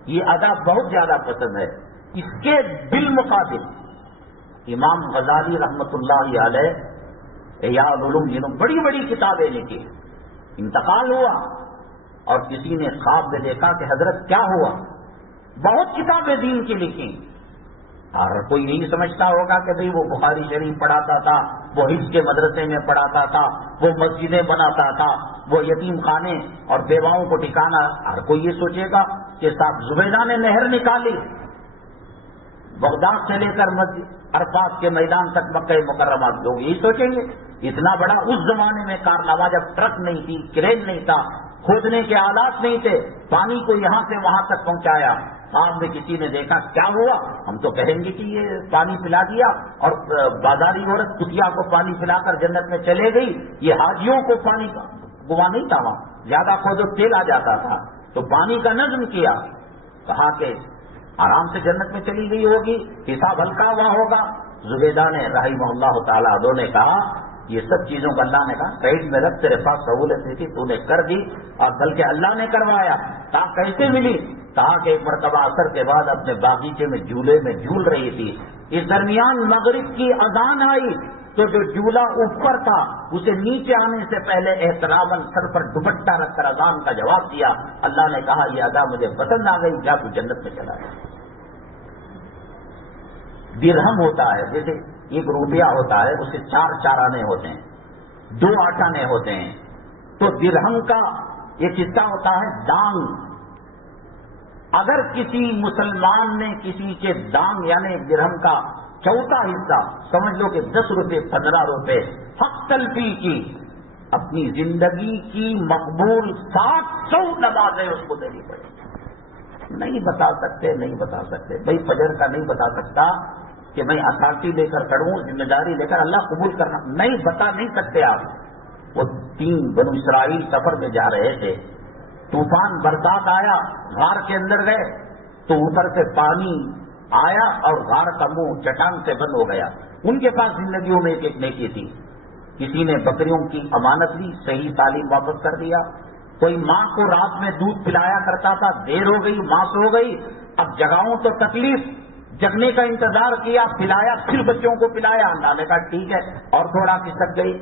یہ ادا بہت زیادہ پسند ہے. اس کے بالمقابل امام غزالی رحمت اللہ علیہ احیاء العلوم جنہوں بڑی بڑی کتابیں لکھی, انتقال ہوا اور کسی نے خواب میں دیکھا کہ حضرت کیا ہوا. بہت کتابیں دین کی لکھی, اور کوئی نہیں سمجھتا ہوگا کہ بھئی وہ بخاری شریف پڑھاتا تھا, وہ حفظ کے مدرسے میں پڑھاتا تھا, وہ مسجدیں بناتا تھا, وہ یتیم خانے اور بیواؤں کو ٹھکانا. ہر کوئی یہ سوچے گا کہ صاحب زبیدہ نے نہر نکالی, بغداد سے لے کر مسجد عرفات کے میدان تک مکہ مکرمہ, لوگ یہی سوچیں گے. اتنا بڑا اس زمانے میں کارنامہ, جب ٹرک نہیں تھی, کرین نہیں تھا, کھودنے کے آلات نہیں تھے, پانی کو یہاں سے وہاں تک پہنچایا. آپ میں کسی نے دیکھا کیا ہوا, ہم تو کہیں گے کہ یہ پانی پلا دیا اور بازاری عورت کتیا کو پانی پلا کر جنت میں چلے گئی. یہ حاجیوں کو پانی کا گوا نہیں تھا, وہاں زیادہ کھودو تیل آ جاتا تھا, تو پانی کا نظم کیا, کہا کہ آرام سے جنت میں چلی گئی ہوگی, حساب ہلکا ہوا ہوگا. زبیدہ نے رحمہ اللہ تعالیٰ عنہ نے کہا یہ سب چیزوں کو اللہ نے کہا سائڈ میں رکھ, تیرے پاس سہولت نہیں تھی, تو نے کر دی, اور بلکہ اللہ نے کروایا. کہا کیسے ملی؟ کہا کہ ایک مرتبہ عصر کے بعد اپنے باغیچے میں جھولے میں جھول رہی تھی, اس درمیان مغرب کی اذان آئی, تو جو جھولا اوپر تھا اسے نیچے آنے سے پہلے احتراماً سر پر دوپٹہ رکھ کر اذان کا جواب دیا. اللہ نے کہا یہ ادا مجھے پسند آ گئی, جا تو جنت میں چلا گیا. درہم ہوتا ہے، جیسے ایک روپیہ ہوتا ہے اس سے 4 آنے ہوتے ہیں، 2 8 آنے ہوتے ہیں، تو درہم کا ایک حصہ ہوتا ہے دانگ۔ اگر کسی مسلمان نے کسی کے دانگ یعنی درہم کا چوتھا حصہ، سمجھ لو کہ 10 روپے 15 روپے حق تلفی کی، اپنی زندگی کی مقبول 700 نمازیں اس کو دینی پڑے۔ نہیں بتا سکتے بھائی فجر کا نہیں بتا سکتا کہ میں اتھارٹی لے کر کھڑوں، ذمہ داری لے کر اللہ قبول کرنا نہیں بتا نہیں سکتے آپ۔ وہ 3 بنو اسرائیل سفر میں جا رہے تھے، طوفان برسات آیا، غار کے اندر گئے تو اوپر سے پانی آیا اور غار کا منہ چٹان سے بند ہو گیا۔ ان کے پاس زندگیوں میں ایک نیکی تھی، کسی نے بکریوں کی امانت لی، صحیح تعلیم واپس کر دیا، کوئی ماں کو رات میں دودھ پلایا کرتا تھا، دیر ہو گئی، ماں سو گئی، اب جگاؤں تو تکلیف، جگنے کا انتظار کیا، پلایا، پھر بچوں کو پلایا، اللہ نے کہا ٹھیک ہے اور تھوڑا کھسک گئی۔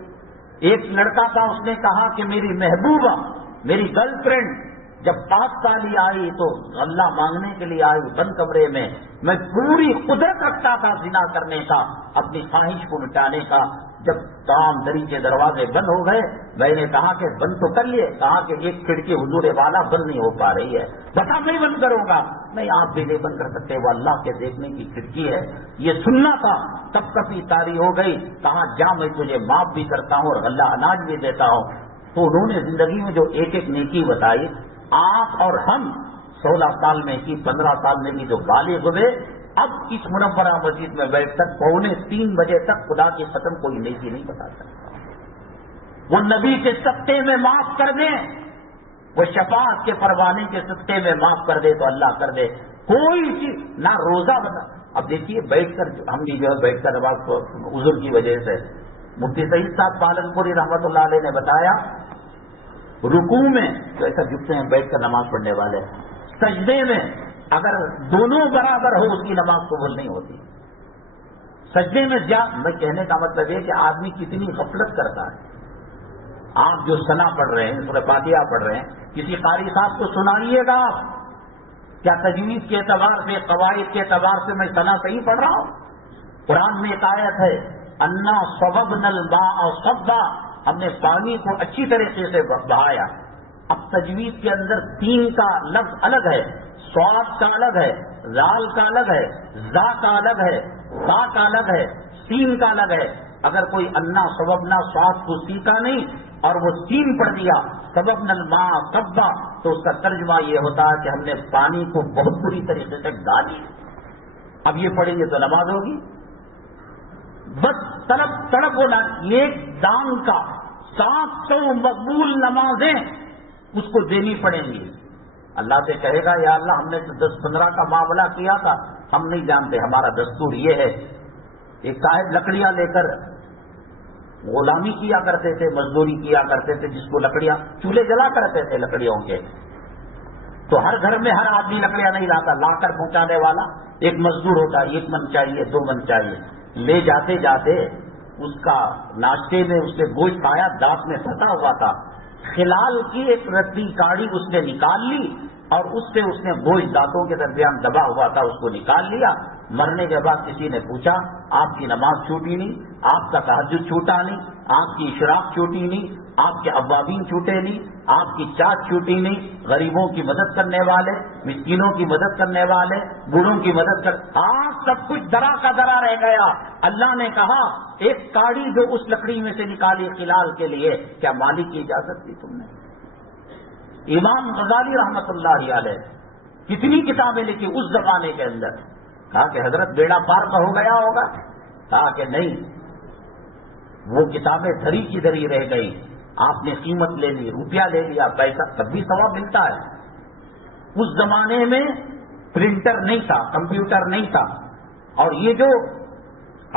ایک لڑکا تھا، اس نے کہا کہ میری محبوبہ، میری گرل فرینڈ جب 5 سالی آئی تو اللہ مانگنے کے لیے آئی بند کمرے میں پوری قدرت رکھتا تھا زنا کرنے کا، اپنی خواہش کو مٹانے کا۔ جب تمام دری کے دروازے بند ہو گئے، میں نے کہا کہ بند تو کر لیے، کہا کہ ایک کھڑکی حضور والا بند نہیں ہو پا رہی ہے، بتا میں بند کروں گا، نہیں آپ بھی نہیں بند کر سکتے، وہ اللہ کے دیکھنے کی کھڑکی ہے، یہ سننا تھا۔ تب کبھی تاری ہو گئی، کہا جا میں تجھے معاف بھی کرتا ہوں اور غلہ اناج بھی دیتا ہوں۔ تو انہوں نے زندگی میں جو ایک نیکی بتائی، آپ اور ہم 16 سال میں کی، 15 سال میں کی جو بالغ ہوئے، اب اس منورہ مسجد میں بیٹھ کر 2:45 بجے تک خدا کی قسم کوئی نیکی نہیں بتا سکتا۔ وہ نبی کے صدقے میں معاف کر دیں، وہ شفاعت کے پروانے کے صدقے میں معاف کر دے تو اللہ کر دے، کوئی چیز نہ روزہ بتا۔ اب دیکھیے بیٹھ کر ہم بھی جو ہے بیٹھ کر نماز کو عذر کی وجہ سے، مفتی سعید صاحب پالنپوری رحمۃ اللہ علیہ نے بتایا، رکوع میں جو ایسا جھکتے ہیں بیٹھ کر نماز پڑھنے والے، سجدے میں اگر دونوں برابر ہو اس کی نماز قبول نہیں ہوتی۔ سجدے میں میں کہنے کا مطلب یہ کہ آدمی کتنی غفلت کرتا ہے۔ آپ جو ثنا پڑھ رہے ہیں، سورہ فاتحہ پڑھ رہے ہیں، کسی قاری صاحب کو سنائیے گا آپ، کیا تجویز کے اعتبار سے، قواعد کے اعتبار سے میں ثنا صحیح پڑھ رہا ہوں؟ قرآن میں ایک آیت ہے، انا صببنا الماء صبا، ہم نے پانی کو اچھی طریقے سے بہایا۔ اب تجویز کے اندر 3 کا لفظ الگ ہے، صاد کا الگ ہے، زال کا الگ ہے، زا کا الگ ہے، با کا الگ ہے، سین کا الگ ہے۔ اگر کوئی انا سببنا صاد کو سیکھا نہیں اور وہ سین پڑھ دیا سببنا الماء صبا، تو اس کا ترجمہ یہ ہوتا ہے کہ ہم نے پانی کو بہت بری طریقے سے گالی۔ اب یہ پڑھیں گے تو نماز ہوگی؟ بس تڑپ ہونا، ایک دان کا 700 مقبول نمازیں اس کو دینی پڑیں گی۔ اللہ سے کہے گا یا اللہ ہم نے تو 10-15 کا معاملہ کیا تھا، ہم نہیں جانتے، ہمارا دستور یہ ہے۔ ایک صاحب لکڑیاں لے کر غلامی کیا کرتے تھے، مزدوری کیا کرتے تھے، جس کو لکڑیاں چولہے جلا کرتے تھے لکڑیوں کے، تو ہر گھر میں ہر آدمی لکڑیاں نہیں لاتا، لا کر پہنچانے والا ایک مزدور ہوتا، 1 من چاہیے 2 من چاہیے، لے جاتے جاتے اس کا ناشتے میں اس نے گوشت آیا، دانت میں پھنسا ہوا تھا، خلال کی ایک رتی کاڑی اس نے نکال لی اور اس سے اس نے گوشت دانتوں کے درمیان دبا ہوا تھا اس کو نکال لیا۔ مرنے کے بعد کسی نے پوچھا آپ کی نماز چھوٹی نہیں، آپ کا تہجد چھوٹا نہیں، آپ کی اشراق چھوٹی نہیں، آپ کے اوابین چھوٹے نہیں، آپ کی چاٹ چھوٹی نہیں، غریبوں کی مدد کرنے والے، مسکینوں کی مدد کرنے والے، بوڑھوں کی مدد آپ سب کچھ درا کا درا رہ گیا۔ اللہ نے کہا ایک کاڑی جو اس لکڑی میں سے نکالی خلال کے لیے، کیا مالک کی اجازت دی تم نے؟ امام غزالی رحمت اللہ علیہ کتنی کتابیں لکھی اس زمانے کے اندر، کہا کہ حضرت بیڑا پار کا ہو گیا ہوگا، کہا کہ نہیں، وہ کتابیں دھری کی دھری رہ گئی، آپ نے قیمت لے لی، روپیہ لے لیا، پیسہ تب بھی ثواب ملتا ہے۔ اس زمانے میں پرنٹر نہیں تھا، کمپیوٹر نہیں تھا، اور یہ جو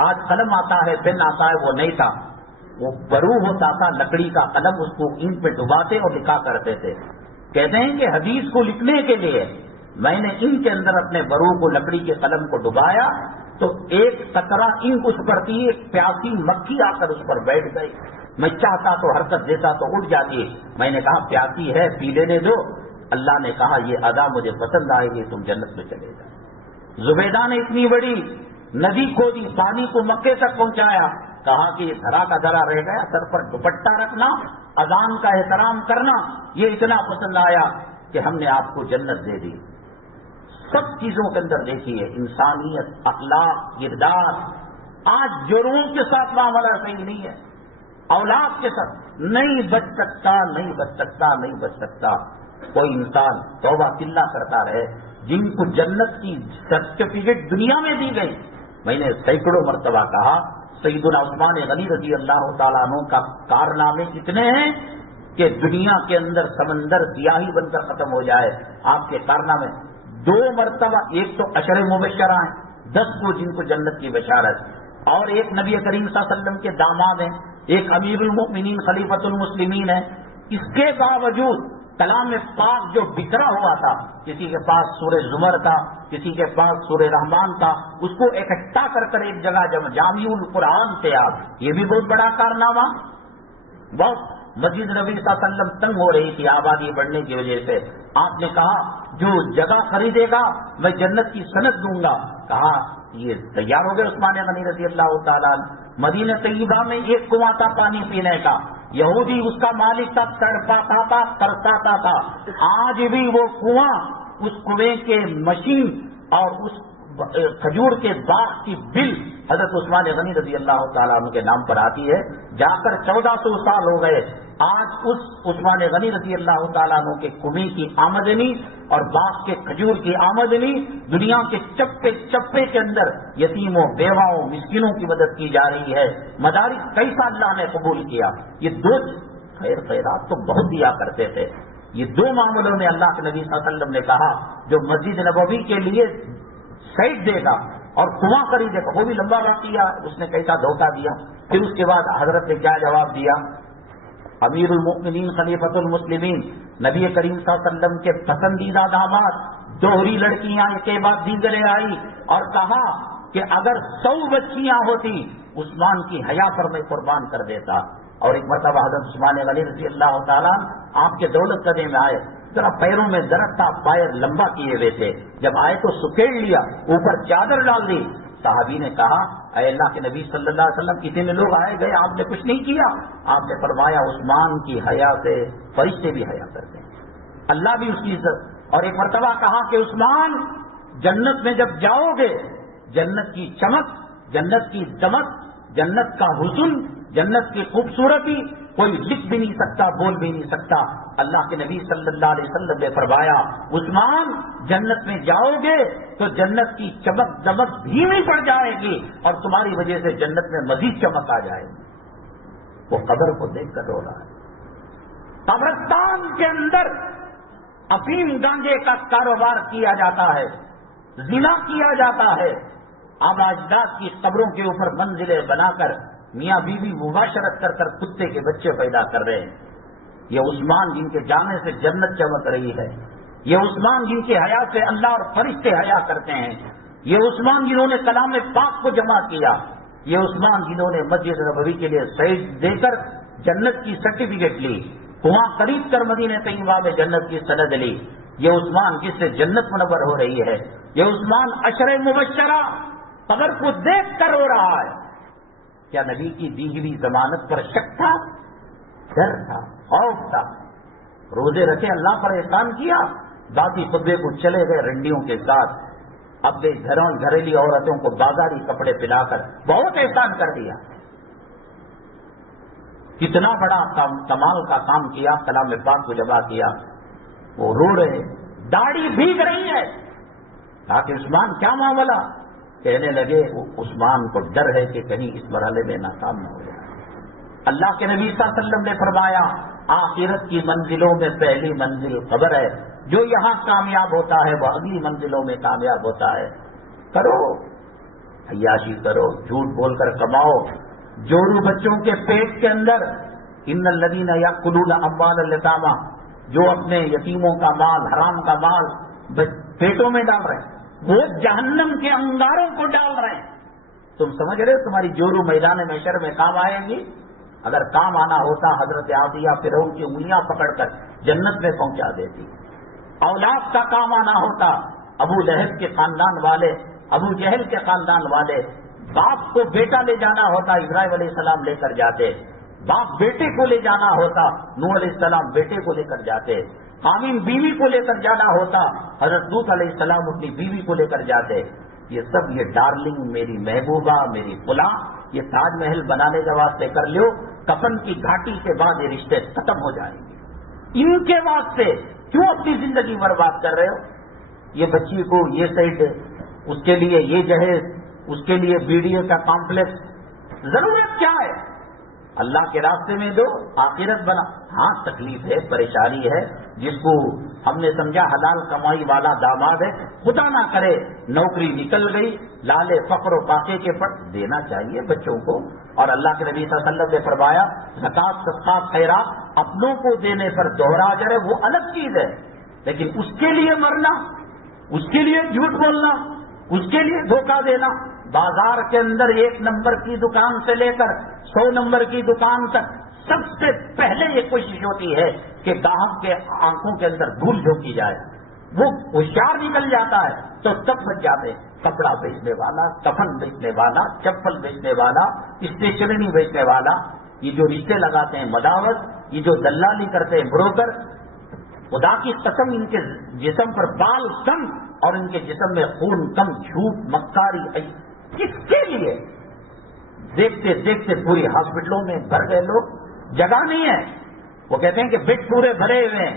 آج قلم آتا ہے، پین آتا ہے، وہ نہیں تھا، وہ برو ہوتا تھا، لکڑی کا قلم، اس کو انک پہ ڈباتے اور لکھا کرتے تھے۔ کہتے ہیں کہ حدیث کو لکھنے کے لیے میں نے انک کے اندر اپنے برو کو، لکڑی کے قلم کو ڈبایا تو ایک قطرہ انک اس پر تھی، ایک پیاسی مکھی آ کر اس پر بیٹھ گئی، میں چاہتا تو حرکت دیتا تو اٹھ جاتی، میں نے کہا پیاسی ہے پی لینے دو، اللہ نے کہا یہ ادا مجھے پسند آئے گی، تم جنت میں چلے جاؤ۔ زبیدہ نے اتنی بڑی ندی کھودی، پانی کو مکے تک پہنچایا، کہا کہ یہ دھرا کا دھرا رہ گیا، سر پر دوپٹہ رکھنا، اذان کا احترام کرنا، یہ اتنا پسند آیا کہ ہم نے آپ کو جنت دے دی۔ سب چیزوں کے اندر دیکھیے انسانیت، اخلاق، کردار۔ آج جرموں کے ساتھ معاملہ صحیح نہیں ہے، اولاد کے ساتھ نہیں بچ سکتا، نہیں بچ سکتا، نہیں بچ سکتا۔ کوئی انسان توبہ تلا کرتا رہے، جن کو جنت کی سرٹیفکیٹ دنیا میں دی گئی۔ میں نے سینکڑوں مرتبہ کہا سیدنا عثمان غنی رضی اللہ تعالیٰ عنہ کا کارنامے اتنے ہیں کہ دنیا کے اندر سمندر سیاہی بن کر ختم ہو جائے۔ آپ کے کارنامے 2 مرتبہ، ایک تو عشر مبشرہ ہیں، 10 کو جن کو جنت کی بشارت، اور ایک نبی کریم صلی اللہ علیہ وسلم کے داماد ہیں، ایک امیر المؤمنین خلیفۃ المسلمین ہیں۔ اس کے باوجود کلام پاک جو بکھرا ہوا تھا، کسی کے پاس سورہ زمر تھا، کسی کے پاس سورہ رحمان تھا، اس کو اکٹھا کر کر ایک جگہ جامع القرآن تیار، یہ بھی بہت بڑا کارنامہ۔ بہت مسجد نبی صلی اللہ علیہ وسلم تنگ ہو رہی تھی آبادی بڑھنے کی وجہ سے، آپ نے کہا جو جگہ خریدے گا میں جنت کی سند دوں گا۔ کہا یہ تیار ہو گئے عثمان غنی رضی اللہ تعالیٰ۔ مدینہ طیبہ میں ایک کنواں تھا پانی پینے کا، یہودی اس کا مالک تھا، تڑپاتا تھا، ترساتا تھا۔ آج بھی وہ کنواں، اس کنویں کے مشین اور اس کھجور کے باغ کی بل حضرت عثمان غنی رضی اللہ تعالیٰ عنہ کے نام پر آتی ہے۔ جا کر 1400 سال ہو گئے، آج اس عثمان غنی رضی اللہ تعالیٰ عنہ کے کنویں کی آمدنی اور باغ کے کھجور کی آمدنی دنیا کے چپے چپے کے اندر یتیموں، بیواؤں، مسکینوں کی مدد کی جا رہی ہے۔ مدارس کیسا اللہ نے قبول کیا۔ یہ 2 خیرات تو بہت دیا کرتے تھے۔ یہ 2 معاملوں میں اللہ کے نبی صلی اللہ علیہ وسلم نے کہا جو مسجد نبوی کے لیے سائٹ دے گا اور کنواں خریدے گا، وہ بھی لمبا واقعہ، اس نے کیسا دھوکہ دیا۔ پھر اس کے بعد حضرت نے کیا جواب دیا؟ امیر المؤمنین خلیفۃ المسلمین نبی کریم صلی اللہ علیہ وسلم کے پسندیدہ داماد، دوہری لڑکیاں ایک کے بعد دیگرے آئی، اور کہا کہ اگر 100 بچیاں ہوتی عثمان کی حیا پر میں قربان کر دیتا۔ اور ایک مرتبہ حضرت عثمان غنی رضی اللہ تعالیٰ آپ کے دولت قدے میں آئے، ذرا پیروں میں درد تھا، پیر لمبا کیے ہوئے تھے، جب آئے تو سکیڑ لیا، اوپر چادر ڈال دی۔ صحابی نے کہا اے اللہ کے نبی صلی اللہ علیہ وسلم، اتنے لوگ آئے گئے، آپ نے کچھ نہیں کیا؟ آپ نے فرمایا عثمان کی حیا سے فرشتے بھی حیا کرتے ہیں، اللہ بھی اس کی عزت۔ اور ایک مرتبہ کہا کہ عثمان جنت میں جب جاؤ گے، جنت کی چمک، جنت کی دمک، جنت کا حسن، جنت کی خوبصورتی کوئی لکھ بھی نہیں سکتا، بول بھی نہیں سکتا۔ اللہ کے نبی صلی اللہ علیہ وسلم نے فرمایا عثمان جنت میں جاؤ گے تو جنت کی چمک دمک دھیمی پڑ جائے گی اور تمہاری وجہ سے جنت میں مزید چمک آ جائے گی۔ وہ قبر کو دیکھ کر رو رہا ہے۔ قبرستان کے اندر افیم گانجے کا کاروبار کیا جاتا ہے، زنا کیا جاتا ہے، آبا اجداد کی قبروں کے اوپر منزلیں بنا کر میاں بیوی مباشرت کر کر کتے کے بچے پیدا کر رہے ہیں۔ یہ عثمان جن کے جانے سے جنت چمک رہی ہے، یہ عثمان جن کے حیا سے اللہ اور فرشتے حیا کرتے ہیں، یہ عثمان جنہوں نے کلام پاک کو جمع کیا، یہ عثمان جنہوں نے مسجد نبوی کے لیے سیج دے کر جنت کی سرٹیفکیٹ لی، وہاں خرید کر مدینہ طیبہ میں جنت کی سند لی، یہ عثمان جس سے جنت منور ہو رہی ہے، یہ عثمان عشر مبشرہ قبر کو دیکھ کر رو رہا ہے۔ کیا نبی کی دی ہوئی ضمانت پر شک تھا؟ ڈر تھا، خوف تھا؟ روزے رکھے، اللہ پر احسان کیا، باقی خطبے کو چلے گئے رنڈیوں کے ساتھ، اپنے گھریلی عورتوں کو بازاری کپڑے پلا کر بہت احسان کر دیا۔ کتنا بڑا کمال کا کام کیا، کلام پاک کو جمع کیا۔ وہ رو رہے، داڑھی بھیگ رہی ہے، تاکہ عثمان کیا معاملہ؟ کہنے لگے عثمان کو ڈر ہے کہ کہیں اس مرحلے میں ناکام نہ ہو جائے۔ اللہ کے نبی صلی اللہ علیہ وسلم نے فرمایا آخرت کی منزلوں میں پہلی منزل قبر ہے، جو یہاں کامیاب ہوتا ہے وہ اگلی منزلوں میں کامیاب ہوتا ہے۔ کرو عیاشی کرو، جھوٹ بول کر کماؤ، جورو بچوں کے پیٹ کے اندر، ان الذین یاکلون اموال الیتامی، جو اپنے یتیموں کا مال، حرام کا مال پیٹوں میں ڈال رہے ہیں، وہ جہنم کے انگاروں کو ڈال رہے ہیں۔ تم سمجھ رہے ہو تمہاری جورو میدان محشر میں کام آئے گی؟ اگر کام آنا ہوتا حضرت عادیہ فرعون کی انگلیاں پکڑ کر جنت میں پہنچا دیتی۔ اولاد کا کام آنا ہوتا ابو لہب کے خاندان والے ابو جہل کے خاندان والے باپ کو بیٹا لے جانا ہوتا ابراہیم علیہ السلام لے کر جاتے، باپ بیٹے کو لے جانا ہوتا نوح علیہ السلام بیٹے کو لے کر جاتے، قامین بیوی کو لے کر جانا ہوتا حضرت لوط علیہ السلام اپنی بیوی کو لے کر جاتے۔ یہ سب یہ ڈارلنگ، میری محبوبہ، میری فلاں، یہ تاج محل بنانے کے واسطے کر لو، کفن کی گھاٹی کے بعد یہ رشتے ختم ہو جائیں گے۔ ان کے واسطے کیوں اپنی زندگی برباد کر رہے ہو؟ یہ بچی کو یہ سیٹ، اس کے لیے یہ جہیز، اس کے لیے بیڈیو کا کمپلیکس، ضرورت کیا ہے؟ اللہ کے راستے میں دو، آخرت بنا۔ ہاں تکلیف ہے، پریشانی ہے، جس کو ہم نے سمجھا حلال کمائی والا داماد ہے، خدا نہ کرے نوکری نکل گئی، لالے فقر و فاقے کے پٹ دینا چاہیے بچوں کو۔ اور اللہ کے نبی صلی اللہ علیہ وسلم نے فرمایا زکات صدقات خیرات اپنوں کو دینے پر دوہرا اجر ہے، وہ الگ چیز ہے، لیکن اس کے لیے مرنا، اس کے لیے جھوٹ بولنا، اس کے لیے دھوکہ دینا، بازار کے اندر 1 نمبر کی دکان سے لے کر 100 نمبر کی دکان تک سب سے پہلے یہ کوشش ہوتی ہے کہ گاہک کے آنکھوں کے اندر دھول جھونکی جائے، وہ ہوشیار نکل جاتا ہے تو تب بچ جاتے ہیں۔ کپڑا بیچنے والا، کفن بیچنے والا، چپل بیچنے والا، اسٹیشنری بیچنے والا، یہ جو رشتے لگاتے ہیں مداوت، یہ جو دلالی کرتے ہیں بروکر، خدا کی قسم ان کے جسم پر بال کم اور ان کے جسم میں خون کم، جھوٹ مکاری، کس کے لیے؟ دیکھتے دیکھتے پوری ہاسپٹلوں میں بھر گئے لوگ، جگہ نہیں ہے۔ وہ کہتے ہیں کہ بیڈ پورے بھرے ہوئے ہیں،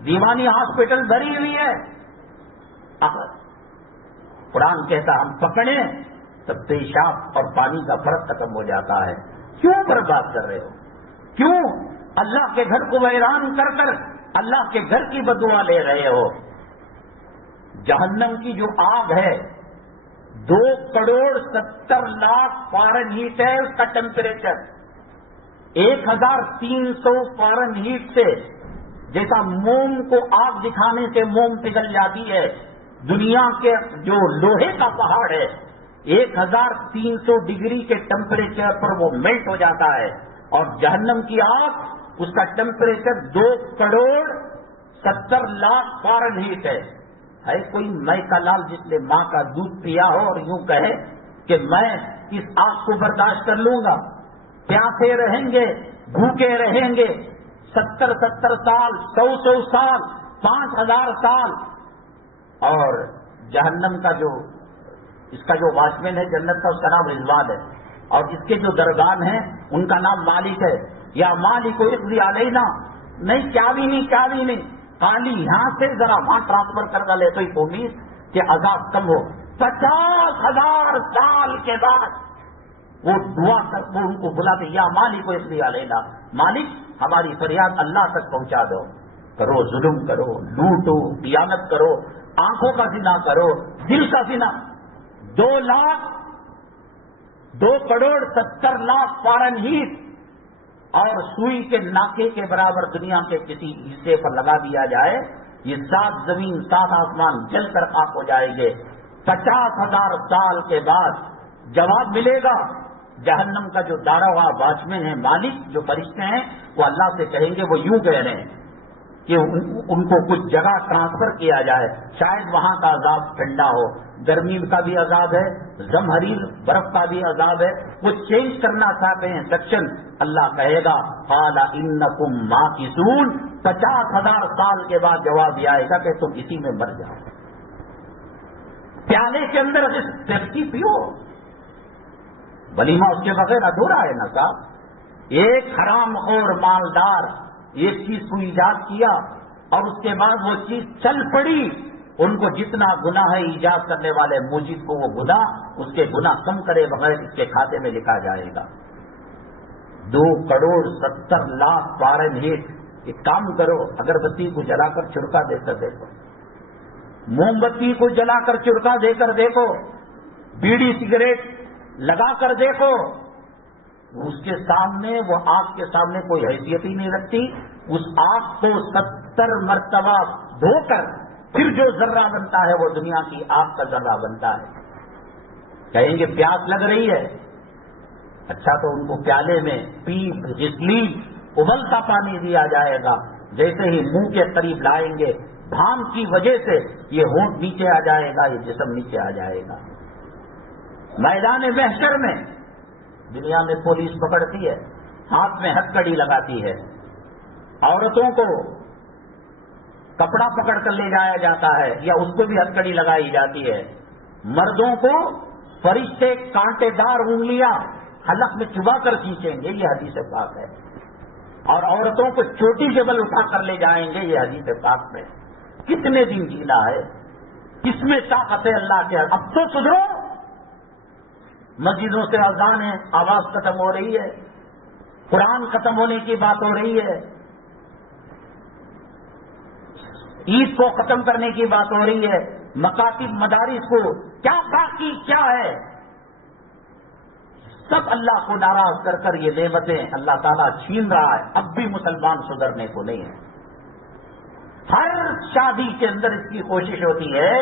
دیوانی ہاسپٹل بھری ہوئی ہے۔ قرآن کہتا ہم پکڑیں تب پیشاب اور پانی کا فرق ختم ہو جاتا ہے۔ کیوں برباد کر رہے ہو؟ کیوں اللہ کے گھر کو ویران کر کر اللہ کے گھر کی بددعا لے رہے ہو؟ جہنم کی جو آگ ہے 2,70,00,000 فارن ہیٹ ہے اس کا ٹیمپریچر، 1,300 فارن ہیٹ سے جیسا موم کو آگ دکھانے سے موم پگھل جاتی ہے، دنیا کے جو لوہے کا پہاڑ ہے 1,300 ڈگری کے ٹیمپریچر پر وہ میلٹ ہو جاتا ہے، اور جہنم کی آگ اس کا ٹیمپریچر 2,70,00,000 فارن ہیٹ ہے۔ کوئی میں کا لال جس نے ماں کا دودھ پیا ہو اور یوں کہے کہ میں اس آگ کو برداشت کر لوں گا؟ پیاسے رہیں گے، بھوکے رہیں گے، 70 سال، 100 سال، 5,000 سال۔ اور جہنم کا جو اس کا جو واچمین ہے جنت کا، اس کا نام رضوان ہے، اور اس کے جو درگان ہیں ان کا نام مالک ہے۔ یا مالک اقضی علینا، نہیں کیا بھی نہیں، خالی یہاں سے ذرا وہاں ٹرانسفر کر ڈالے تو ایک امید کہ عذاب کم ہو۔ 50,000 سال کے بعد وہ دعا کر وہ ان کو بلاتے، یا مالک اقضی علینا، مالک ہماری فریاد اللہ تک پہنچا دو۔ کرو ظلم کرو، لوٹو، خیانت کرو، آنکھوں کا زنا کرو، دل کا زنا۔ 2,70,00,000 فارن ہیٹ اور سوئی کے ناکے کے برابر دنیا کے کسی حصے پر لگا دیا جائے، یہ 7 زمین 7 آسمان جل کر خاک ہو جائیں گے۔ 50,000 سال کے بعد جواب ملے گا۔ جہنم کا جو داروغہ واچمین ہے، مالک جو فرشتے ہیں، وہ اللہ سے کہیں گے، وہ یوں کہہ رہے ہیں کہ ان کو کچھ جگہ ٹرانسفر کیا جائے، شاید وہاں کا عذاب ٹھنڈا ہو، گرمی کا بھی عذاب ہے، زمہریر برف کا بھی عذاب ہے، وہ چینج کرنا چاہتے ہیں سیکشن۔ اللہ کہے گا قال انکم ماکثون، 50,000 سال کے بعد جواب یہ آئے گا کہ تم اسی میں مر جاؤ۔ پیالے کے اندر پیپسی پیو، ولیمہ اس کے بغیر ادھورا ہے نا صاحب۔ ایک حرام خور مالدار ایک چیز کو ایجاد کیا اور اس کے بعد وہ چیز چل پڑی، ان کو جتنا گناہ ہے ایجاد کرنے والے موجد کو وہ گناہ اس کے گناہ کم کرے بغیر اس کے کھاتے میں لکھا جائے گا۔ 2,70,00,000 فارن ہیٹ۔ ایک کام کرو، اگربتی کو جلا کر چرکا دے کر دیکھو، موم بتی کو جلا کر چرکا دے کر دیکھو، بیڑی سگریٹ لگا کر دیکھو، اس کے سامنے وہ آگ کے سامنے کوئی حیثیت ہی نہیں رکھتی۔ اس آگ کو 70 مرتبہ دھو کر پھر جو ذرہ بنتا ہے وہ دنیا کی آگ کا ذرہ بنتا ہے۔ کہیں گے پیاس لگ رہی ہے، اچھا تو ان کو پیالے میں غسلین ابلتا پانی دیا جائے گا، جیسے ہی منہ کے قریب لائیں گے بھام کی وجہ سے یہ ہونٹ نیچے آ جائے گا، یہ جسم نیچے آ جائے گا۔ میدان محشر میں دنیا میں پولیس پکڑتی ہے، ہاتھ میں ہتھکڑی لگاتی ہے، عورتوں کو کپڑا پکڑ کر لے جایا جاتا ہے یا اس کو بھی ہتھکڑی لگائی جاتی ہے، مردوں کو فرشتے کانٹے دار انگلیاں حلق میں چبا کر کھینچیں گے، یہ حدیث پاک ہے، اور عورتوں کو چوٹی سے بل اٹھا کر لے جائیں گے، یہ حدیث پاک میں۔ کتنے دن جینا ہے، کس میں طاقت ہے اللہ کے؟ اب تو سدھرو، مسجدوں سے اذان ہے، آواز ختم ہو رہی ہے، قرآن ختم ہونے کی بات ہو رہی ہے، عید کو ختم کرنے کی بات ہو رہی ہے، مکاتب مدارس کو کیا باقی کیا ہے؟ سب اللہ کو ناراض کر کر یہ نعمتیں اللہ تعالیٰ چھین رہا ہے، اب بھی مسلمان سدھرنے کو نہیں ہے۔ ہر شادی کے اندر اس کی کوشش ہوتی ہے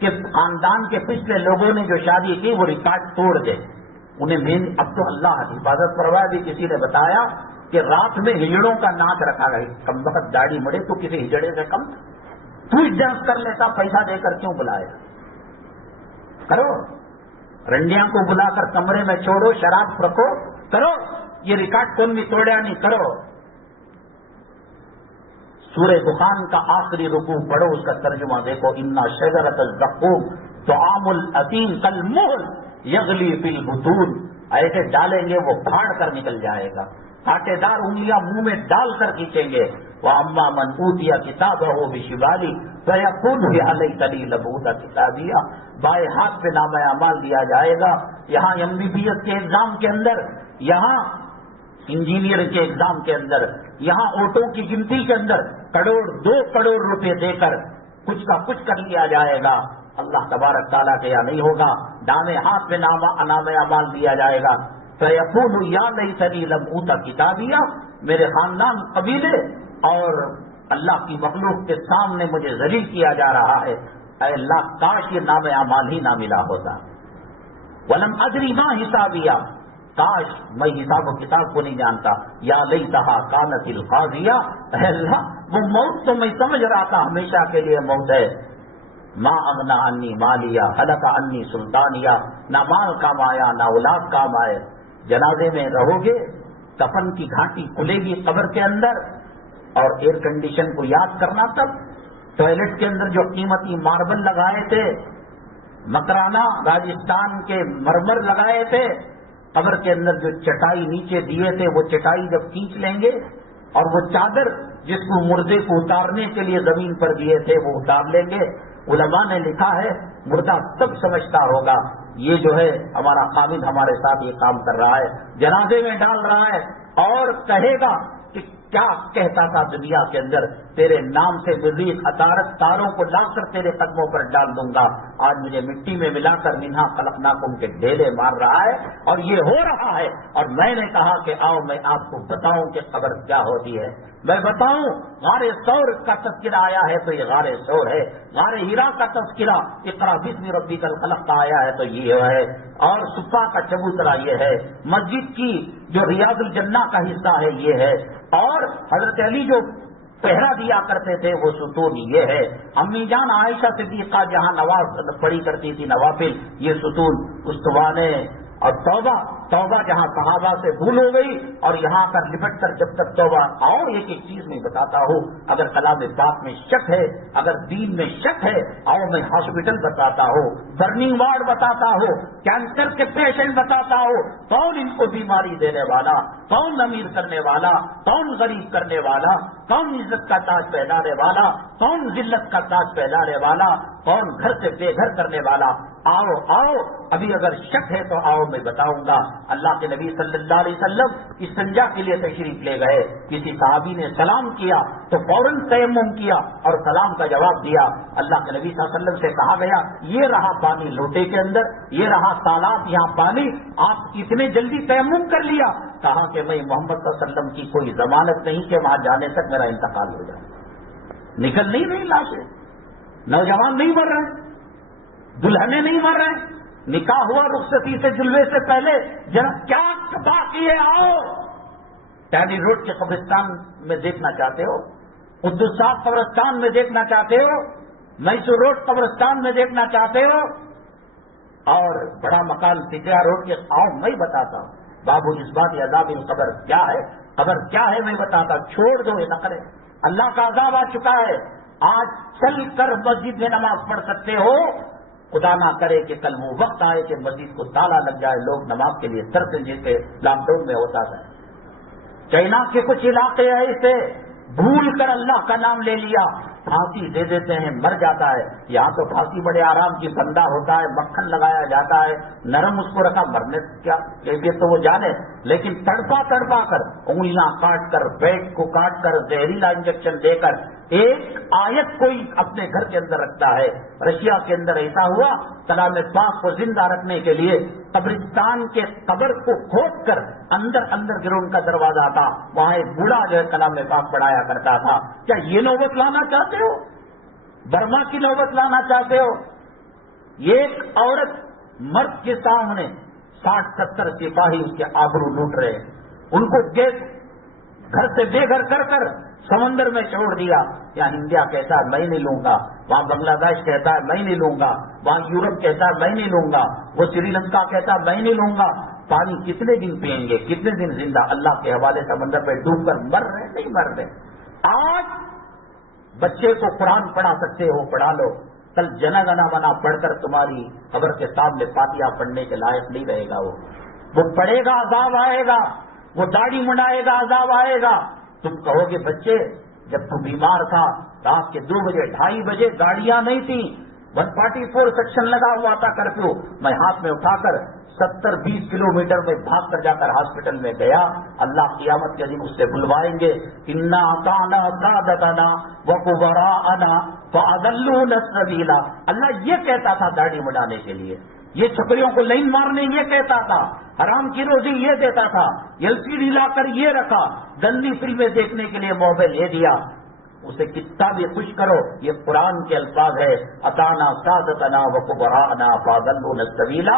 کہ خاندان کے پچھلے لوگوں نے جو شادی کی وہ ریکارڈ توڑ دے، انہیں اب تو اللہ حفاظت فرمائے، بھی کسی نے بتایا کہ رات میں ہجڑوں کا ناچ رکھا گیا، کم وقت داڑھی مڑے تو کسی ہجڑے سے کم، تو ڈانس کر لیتا، پیسہ دے کر کیوں بلایا؟ کرو، رنڈیاں کو بلا کر کمرے میں چھوڑو، شراب رکھو، کرو، یہ ریکارڈ کون بھی توڑیا نہیں، کرو۔ سورہ دخان کا آخری رکوع پڑھو، اس کا ترجمہ دیکھو، انا شجرۃ الزقوم طعام الاثیم کالمہل یغلی فی البطون، ایسے ڈالیں گے وہ پھاڑ کر نکل جائے گا، کانٹے دار انگلیاں منہ میں ڈال کر کھینچیں گے۔ وَأَمَّا مَنْ أُوتِيَ كِتَابَهُ بِشِمَالِهِ فَيَقُولُ يَا لَيْتَنِي لَمْ أُوتَ كِتَابِيَهْ، بائیں ہاتھ پہ نامہ اعمال دیا جائے گا۔ یہاں MBBS کے ایگزام کے اندر، یہاں انجینئر کے ایگزام کے اندر، یہاں آٹو کی گنتی کے اندر کروڑ 2 کروڑ روپے دے کر کچھ کا کچھ کر لیا جائے گا۔ اللہ تبارک تعالیٰ کے یہاں نہیں ہوگا، دامے ہاتھ میں نامہ اعمال دیا جائے گا۔ فَيَقُولُ يَا لَيْتَنِي لَمْ أُوتَ كِتَابِيَهْ، میرے خاندان، قبیلے اور اللہ کی مخلوق کے سامنے مجھے ذلیل کیا جا رہا ہے، اے اللہ کاش یہ نام اعمال ہی نہ ملا ہوتا۔ وَلَمْ أَدْرِ مَا حِسَابِيَهْ، کاش میں حساب و کتاب کو نہیں جانتا۔ یا لیتہا کانت القاضیہ، اے اللہ وہ موت تو میں سمجھ رہا تھا ہمیشہ کے لیے موت ہے۔ ما اغنی عنی مالیہ ہلک عنی سلطانیہ، نہ مال کام آیا نہ اولاد کام آئے۔ جنازے میں رہو گے، کفن کی گھاٹی کھلے گی قبر کے اندر، اور ایئر کنڈیشن کو یاد کرنا، تب ٹوائلٹ کے اندر جو قیمتی ماربل لگائے تھے، مکرانہ راجستھان کے مرمر لگائے تھے، قبر کے اندر جو چٹائی نیچے دیے تھے وہ چٹائی جب کھینچ لیں گے، اور وہ چادر جس کو مردے کو اتارنے کے لیے زمین پر دیے تھے وہ اتار لیں گے۔ علماء نے لکھا ہے مردہ تب سمجھتا ہوگا یہ جو ہے ہمارا خامد ہمارے ساتھ یہ کام کر رہا ہے، جنازے میں ڈال رہا ہے، اور کہے گا کہ کیا کہتا تھا دنیا کے اندر، تیرے نام سے مزید عطارت تاروں کو لا کر تیرے قدموں پر ڈال دوں گا، آج مجھے مٹی میں ملا کر منہا خلقناکم کے ڈھیلے مار رہا ہے، اور یہ ہو رہا ہے۔ اور میں نے کہا کہ آؤ میں آپ کو بتاؤں کہ قبر کیا ہوتی ہے، میں بتاؤں۔ غار ثور کا تذکرہ آیا ہے تو یہ غار ثور ہے، غار ہیرا کا تذکرہ اقرا بسم ربک الخلق کا آیا ہے تو یہ ہے، اور صفا کا چبوترا یہ ہے، مسجد کی جو ریاض الجنہ کا حصہ ہے یہ ہے، اور حضرت علی جو پہرا دیا کرتے تھے وہ ستون یہ ہے، امی جان عائشہ صدیقہ جہاں نواز پڑھی کرتی تھی نوافل، یہ ستون استوانے، اور توبہ جہاں صحابہ سے بھول ہو گئی، اور یہاں پر لپٹ کر جب تک توبہ۔ اور ایک چیز میں بتاتا ہوں، اگر کلام پاک میں شک ہے، اگر دین میں شک ہے، اور میں ہاسپٹل بتاتا ہوں، برننگ وارڈ بتاتا ہوں، کینسر کے پیشنٹ بتاتا ہوں، کون ان کو بیماری دینے والا، کون امیر کرنے والا، کون غریب کرنے والا، کون عزت کا تاج پہنانے والا، کون ذلت کا تاج پہنانے والا، کون گھر سے بے گھر کرنے والا۔ آؤ آؤ، ابھی اگر شک ہے تو آؤ میں بتاؤں گا۔ اللہ کے نبی صلی اللہ علیہ وسلم استنجا کے لیے تشریف لے گئے، کسی صحابی نے سلام کیا تو فوراً تیمم کیا اور سلام کا جواب دیا۔ اللہ کے نبی صلی اللہ علیہ وسلم سے کہا گیا یہ رہا پانی لوٹے کے اندر، یہ رہا تالاب یہاں پانی، آپ اتنے جلدی تیمم کر لیا؟ کہا کہ میں محمد صلی اللہ علیہ وسلم کی کوئی ضمانت نہیں کہ وہاں جانے تک میرا انتقال ہو جائے۔ نکل نہیں رہی لاشیں، نوجوان نہیں مر رہے، دلہنے نہیں مر رہے، نکاح ہوا رخصتی سے جلوے سے پہلے، ذرا کیا باقی ہے؟ آؤ، ٹینی روڈ کے قبرستان میں دیکھنا چاہتے ہو، قدس صاحب قبرستان میں دیکھنا چاہتے ہو، میسور روڈ قبرستان میں دیکھنا چاہتے ہو، اور بڑا مکان تجرا روڈ کے آؤ میں بتاتا ہوں بابو اس بات عذاب قبر کیا ہے، قبر کیا ہے میں بتاتا ہوں، چھوڑ دو یہ نقرے، اللہ کا عذاب آ چکا ہے۔ آج چل کر مسجد میں نماز پڑھ سکتے ہو، خدا نہ کرے کہ کل وہ وقت آئے کہ مسجد کو تالا لگ جائے، لوگ نماز کے لیے ترسیں جیسے لاک ڈاؤن میں ہوتا تھا۔ چائنا کے کچھ علاقے ایسے بھول کر اللہ کا نام لے لیا، پھانسی دے دیتے ہیں، مر جاتا ہے۔ یہاں تو پھانسی بڑے آرام کی بندہ ہوتا ہے، مکھن لگایا جاتا ہے، نرم اس کو رکھا، مرنے کیا کیفیت تو وہ جانے، لیکن تڑپا تڑپا کر، انگلیاں کاٹ کر، پیٹ کو کاٹ کر، زہریلا انجیکشن دے کر ایک آیت کوئی اپنے گھر کے اندر رکھتا ہے۔ رشیا کے اندر ایسا ہوا، کلام پاک کو زندہ رکھنے کے لیے قبرستان کے قبر کو کھود کر اندر اندر گرون کا دروازہ تھا، وہاں ایک بوڑھا جو ہے کلام پاک پڑھایا کرتا تھا۔ کیا یہ نوبت لانا چاہتے ہو؟ برما کی نوبت لانا چاہتے ہو؟ ایک عورت مرد کے سامنے 60-70 سپاہی اس کے آبرو لوٹ رہے ہیں، ان کو گھر سے بے گھر کر کر سمندر میں چھوڑ دیا۔ یہاں انڈیا کہتا ہے میں نہیں لوں گا، وہاں بنگلہ دیش کہتا ہے میں نہیں لوں گا، وہاں یورپ کہتا ہے میں نہیں لوں گا، وہ سری لنکا کہتا ہے میں نہیں لوں گا۔ پانی کتنے دن پئیں گے، کتنے دن زندہ؟ اللہ کے حوالے سمندر پہ ڈوب کر مر رہے نہیں مر رہے۔ آج بچے کو قرآن پڑھا سکتے ہو، پڑھا لو، کل جنا گنا منا پڑھ کر تمہاری قبر کے سامنے فاتحہ پڑھنے کے لائق نہیں رہے گا۔ وہ پڑھے گا عذاب آئے گا، وہ داڑھی منڈائے گا عذاب آئے گا۔ تم کہو گے بچے جب تو بیمار تھا رات کے 2 بجے 2:30 بجے گاڑیاں نہیں تھیں، 144 سیکشن لگا ہوا تھا کرفیو، میں ہاتھ میں اٹھا کر 70-20 کلومیٹر میں بھاگ کر جا کر ہاسپٹل میں گیا۔ اللہ قیامت کے دن اس سے بلوائیں گے، انا اطعنا سادتنا وکبراءنا فاضلونا السبیل۔ اللہ یہ کہتا تھا داڑھی منڈانے کے لیے، یہ چھپڑیوں کو لائن مارنے یہ کہتا تھا، حرام کی روزی یہ دیتا تھا، LCD لا کر یہ رکھا، گندی فلمیں دیکھنے کے لیے موبائل یہ دیا۔ اسے کتنا بھی خوش کرو، یہ قرآن کے الفاظ ہے، اطعنا سادتنا وکبراءنا فاضلونا السبیل۔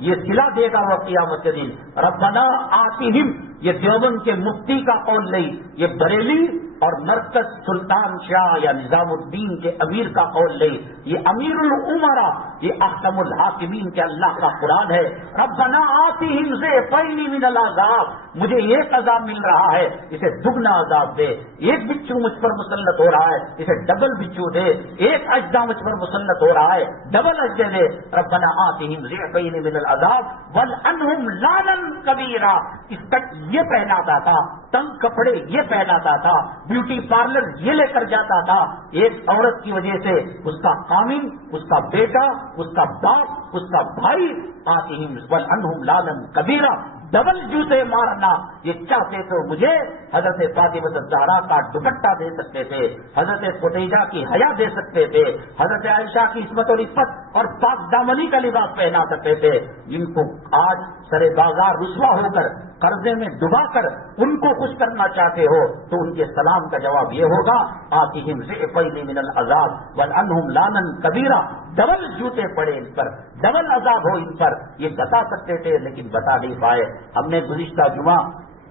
یہ صلہ دے گا وہ قیامت کے دن۔ ربنا آتہم، یہ دیوبند کے مفتی کا قول نہیں، یہ بریلی اور مرکز سلطان شاہ یا نظام الدین کے امیر کا قول نہیں، یہ امیر العمرا، یہ احکم الحاکمین کے اللہ کا قرآن ہے۔ ربنا آتہم ضعفین من العذاب، مجھے ایک عذاب مل رہا ہے، اسے دگنا عذاب دے۔ ایک بچھو مجھ پر مسلط ہو رہا ہے، اسے ڈبل بچھو دے۔ ایک اجدہ مجھ پر مسلط ہو رہا ہے، ڈبل اجدے دے۔ ربنا آتہم ضعفین من العذاب والعنہم لانا کبیرا۔ اس تک یہ پہناتا تھا، تنگ کپڑے یہ پہناتا تھا، بیوٹی پارلر یہ لے کر جاتا تھا۔ ایک عورت کی وجہ سے اس کا خامن، اس کا بیٹا، اس کا باپ، اس کا بھائی، آتہم والعنہم لانا کبیرا، ڈبل جوتے مارنا۔ یہ چاہتے تو مجھے حضرت فاطمہ الزہرا کا دوپٹہ دے سکتے تھے، حضرت خدیجہ کی حیا دے سکتے تھے، حضرت عائشہ کی عصمت اور عفت اور پاک دامنی کا لباس پہنا سکتے تھے، جن کو آج سرے بازار رسوا ہو کر قرضے میں ڈبا کر ان کو خوش کرنا چاہتے ہو، تو ان کے سلام کا جواب یہ ہوگا، آتہم ضعفین من العذاب والعنہم لانا کبیرا، ڈبل جوتے پڑے ان پر، ڈبل عذاب ہو ان پر۔ یہ بتا سکتے تھے لیکن بتا نہیں پائے۔ ہم نے گزشتہ جمعہ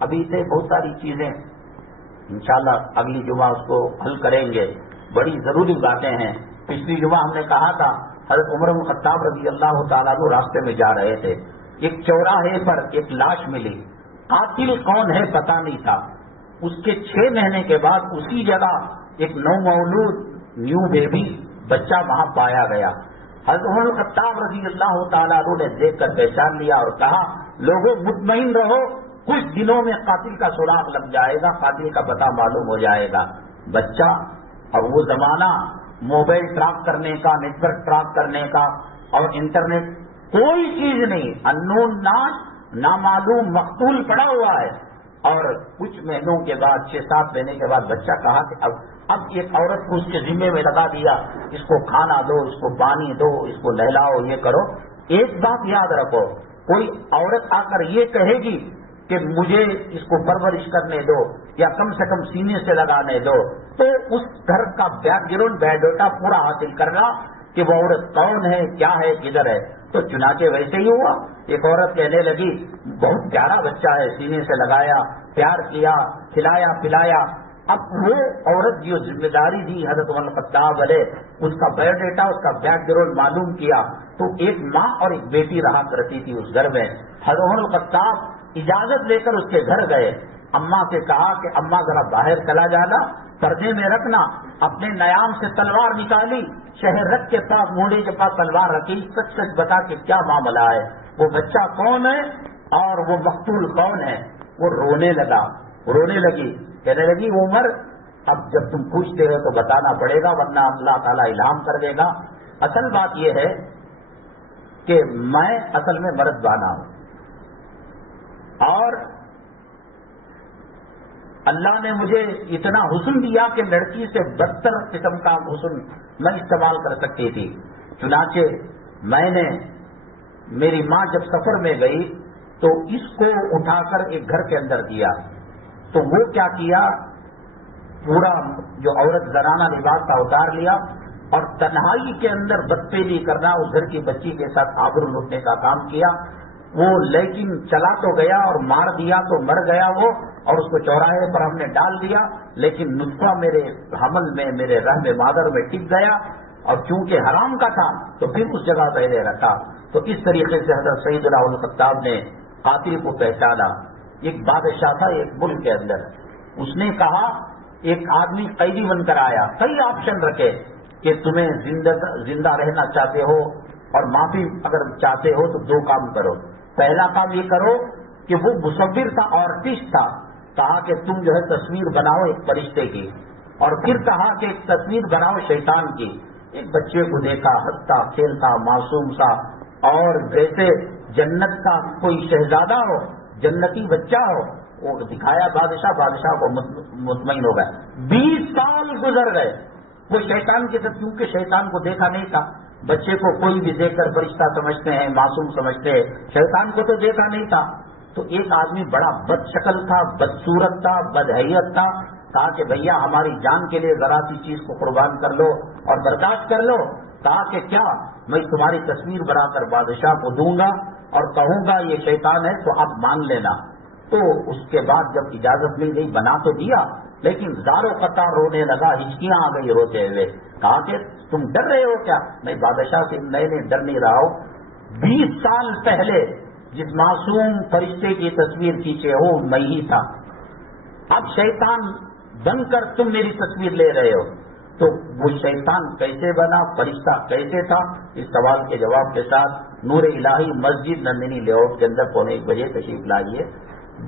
ابھی سے بہت ساری چیزیں انشاءاللہ اگلی جمعہ اس کو حل کریں گے، بڑی ضروری باتیں ہیں۔ پچھلی جمعہ ہم نے کہا تھا حضرت عمر بن خطاب رضی اللہ تعالیٰ عنہ راستے میں جا رہے تھے، ایک چوراہے پر ایک لاش ملی، قاتل کون ہے پتہ نہیں تھا۔ اس کے 6 مہینے کے بعد اسی جگہ ایک نومولود نیو بیبی بچہ وہاں پایا گیا۔ حضرت عمر بن خطاب رضی اللہ تعالیٰ عنہ نے دیکھ کر پہچان لیا اور کہا، لوگوں مطمئن رہو، کچھ دنوں میں قاتل کا سراغ لگ جائے گا، قاتل کا پتہ معلوم ہو جائے گا۔ بچہ اور وہ زمانہ موبائل ٹریک کرنے کا، نیٹ ورک ٹریک کرنے کا اور انٹرنیٹ کوئی چیز نہیں، انون ناش، نامعلوم مقتول پڑا ہوا ہے۔ اور کچھ مہینوں کے بعد 6-7 مہینے کے بعد بچہ کہا کہ اب ایک عورت کو اس کے ذمے میں لگا دیا، اس کو کھانا دو، اس کو پانی دو، اس کو نہلاؤ، یہ کرو۔ ایک بات یاد رکھو، کوئی عورت آ کر یہ کہے گی کہ مجھے اس کو پرورش کرنے دو یا کم سے کم سینے سے لگانے دو، تو اس گھر کا بیک گراؤنڈ بایوڈیٹا پورا حاصل کرنا کہ وہ عورت کون ہے، کیا ہے، کدھر ہے۔ تو چنانچہ ویسے ہی ہوا، ایک عورت کہنے لگی بہت پیارا بچہ ہے، سینے سے لگایا، پیار کیا، کھلایا پلایا۔ اب وہ عورت جو ذمہ داری دی حضرت عمر الخطاب علیہ، اس کا بایو ڈیٹا، اس کا بیک گراؤنڈ معلوم کیا تو ایک ماں اور ایک بیٹی رہا کرتی تھی اس گھر میں۔ حضرت عمر الخطاب اجازت لے کر اس کے گھر گئے، اماں سے کہا کہ اماں ذرا باہر چلا جانا، پردے میں رکھنا۔ اپنے نیام سے تلوار نکالی، شہر رکھ کے پاس موڑے کے پاس تلوار رکھی، سچ سچ بتا کہ کیا معاملہ ہے، وہ بچہ کون ہے اور وہ مقتول کون ہے۔ وہ رونے لگی، کہنے لگی عمر اب جب تم پوچھتے ہو تو بتانا پڑے گا ورنہ اللہ تعالیٰ الہام کر دے گا۔ اصل بات یہ ہے کہ میں اصل میں مرد بانا ہوں اور اللہ نے مجھے اتنا حسن دیا کہ لڑکی سے بدتر قسم کا حسن میں استعمال کر سکتی تھی۔ چنانچہ میں نے، میری ماں جب سفر میں گئی تو اس کو اٹھا کر ایک گھر کے اندر دیا، تو وہ کیا کیا، پورا جو عورت زنانہ لباس کا اتار لیا اور تنہائی کے اندر بدپیلی کرنا، اس گھر کی بچی کے ساتھ آبرو لوٹنے کا کام کیا۔ وہ لیکن چلا تو گیا اور مار دیا تو مر گیا وہ، اور اس کو چوراہے پر ہم نے ڈال دیا، لیکن نطفہ میرے حمل میں، میرے رحم مادر میں ٹک گیا، اور چونکہ حرام کا تھا تو پھر اس جگہ پہلے رکھا۔ تو اس طریقے سے حضرت سیدنا عمر الخطاب نے قاتل کو پہچانا۔ ایک بادشاہ تھا ایک ملک کے اندر، اس نے کہا، ایک آدمی قیدی بن کر آیا، کئی آپشن رکھے کہ تمہیں زندہ رہنا چاہتے ہو اور معافی اگر چاہتے ہو تو دو کام کرو۔ پہلا کام یہ کرو کہ وہ مصور تھا، آرٹسٹ تھا، کہا کہ تم جو ہے تصویر بناؤ ایک فرشتے کی، اور پھر کہا کہ ایک تصویر بناؤ شیطان کی۔ ایک بچے کو دیکھا، ہنستا کھیلتا معصوم سا، اور جیسے جنت کا کوئی شہزادہ ہو، جنتی بچہ ہو، وہ دکھایا بادشاہ کو مطمئن ہو گئے۔ 20 سال گزر گئے، وہ شیطان کی طرف، کیونکہ شیطان کو دیکھا نہیں تھا، بچے کو کوئی بھی دیکھ کر فرشتہ سمجھتے ہیں، معصوم سمجھتے ہیں، شیطان کو تو دیکھا نہیں تھا۔ تو ایک آدمی بڑا بد شکل تھا، بدصورت تھا، بدحیت تھا، کہا کہ بھیا ہماری جان کے لیے ذرا سی چیز کو قربان کر لو اور برداشت کر لو۔ کہا کہ کیا، میں تمہاری تصویر بنا کر بادشاہ کو دوں گا اور کہوں گا یہ شیطان ہے تو آپ مان لینا۔ تو اس کے بعد جب اجازت مل گئی بنا تو دیا، لیکن زار و قطار رونے لگا، ہچکیاں آ گئی روتے ہوئے۔ کہا کہ تم ڈر رہے ہو کیا؟ میں بادشاہ سے نہیں ڈر نہیں رہا ہوں، 20 سال پہلے جس معصوم فرشتے کی تصویر کھینچے ہو میں ہی تھا، اب شیطان بن کر تم میری تصویر لے رہے ہو، تو وہ شیطان کیسے بنا، فرشتہ کیسے تھا؟ اس سوال کے جواب کے ساتھ نور الہی مسجد نندنی لے آؤٹ کے اندر 1:15 بجے تشریف لائیے،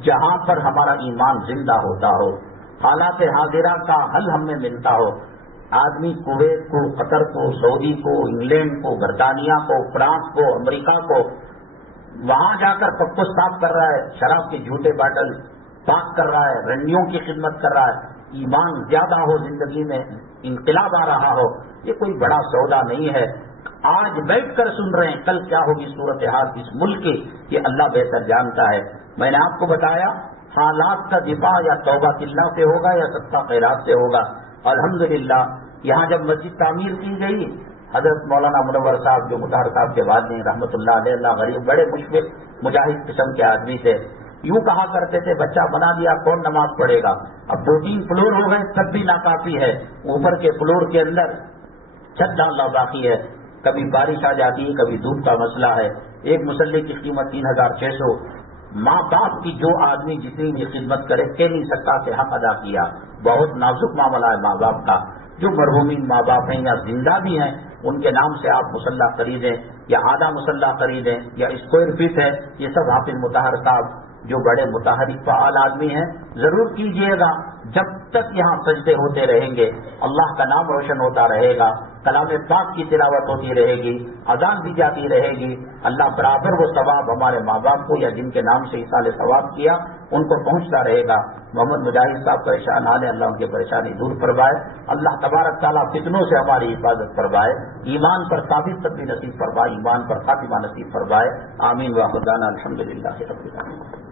جہاں پر ہمارا ایمان زندہ ہوتا ہو، حالات حاضرہ کا حل ہمیں ملتا ہو۔ آدمی کویت کو، قطر کو، سعودی کو، انگلینڈ کو، برطانیہ کو، فرانس کو، امریکہ کو، وہاں جا کر سب کو صاف کر رہا ہے، شراب کے جھوٹے باٹل پاک کر رہا ہے، رنڈیوں کی خدمت کر رہا ہے، ایمان زیادہ ہو، زندگی میں انقلاب آ رہا ہو، یہ کوئی بڑا سودا نہیں ہے۔ آج بیٹھ کر سن رہے ہیں، کل کیا ہوگی صورتحال اس ملک کی، یہ اللہ بہتر جانتا ہے۔ میں نے آپ کو بتایا حالات کا دفاع یا توبہ اللہ سے ہوگا یا صدقہ خیرات سے ہوگا۔ الحمدللہ یہاں جب مسجد تعمیر کی گئی، حضرت مولانا منور صاحب جو مطہر صاحب کے بعد میں رحمۃ اللہ علیہ، اللہ غریب، بڑے مشفق مجاہد قسم کے آدمی تھے، یوں کہا کرتے تھے بچہ بنا دیا کون نماز پڑھے گا؟ اب 2-3 فلور ہو گئے تب بھی ناکافی ہے، اوپر کے فلور کے اندر چھت ڈالنا باقی ہے، کبھی بارش آ جاتی ہے، کبھی دھوپ کا مسئلہ ہے، ایک مسلح کی قیمت 3600۔ ماں باپ کی جو آدمی جتنی بھی خدمت کرے کہہ نہیں سکتا کہ حق ادا کیا، بہت نازک معاملہ ہے ماں باپ کا۔ جو مرحومین ماں باپ ہیں یا زندہ بھی ہیں ان کے نام سے آپ مسلح خریدیں یا آدھا مسلح خریدیں یا اسکوائر فٹ ہے، یہ سب حافظ مطہر صاحب جو بڑے متحرک فعال آدمی ہیں ضرور کیجیے گا۔ جب تک یہاں سجدے ہوتے رہیں گے، اللہ کا نام روشن ہوتا رہے گا، کلام پاک کی تلاوت ہوتی رہے گی، اذان دی جاتی رہے گی، اللہ برابر وہ ثواب ہمارے ماں باپ کو یا جن کے نام سے ایصال ثواب کیا ان کو پہنچتا رہے گا۔ محمد مجاہد صاحب پریشان حال ہے، اللہ ان کی پریشانی دور فرمائے، اللہ تبارک تعالیٰ فتنوں سے ہماری حفاظت فرمائے، ایمان پر ثابت قدمی نصیب فرمائے، ایمان پر خاتمہ نصیب فرمائے، آمین۔ واخر دعوانا الحمدللہ رب العالمین۔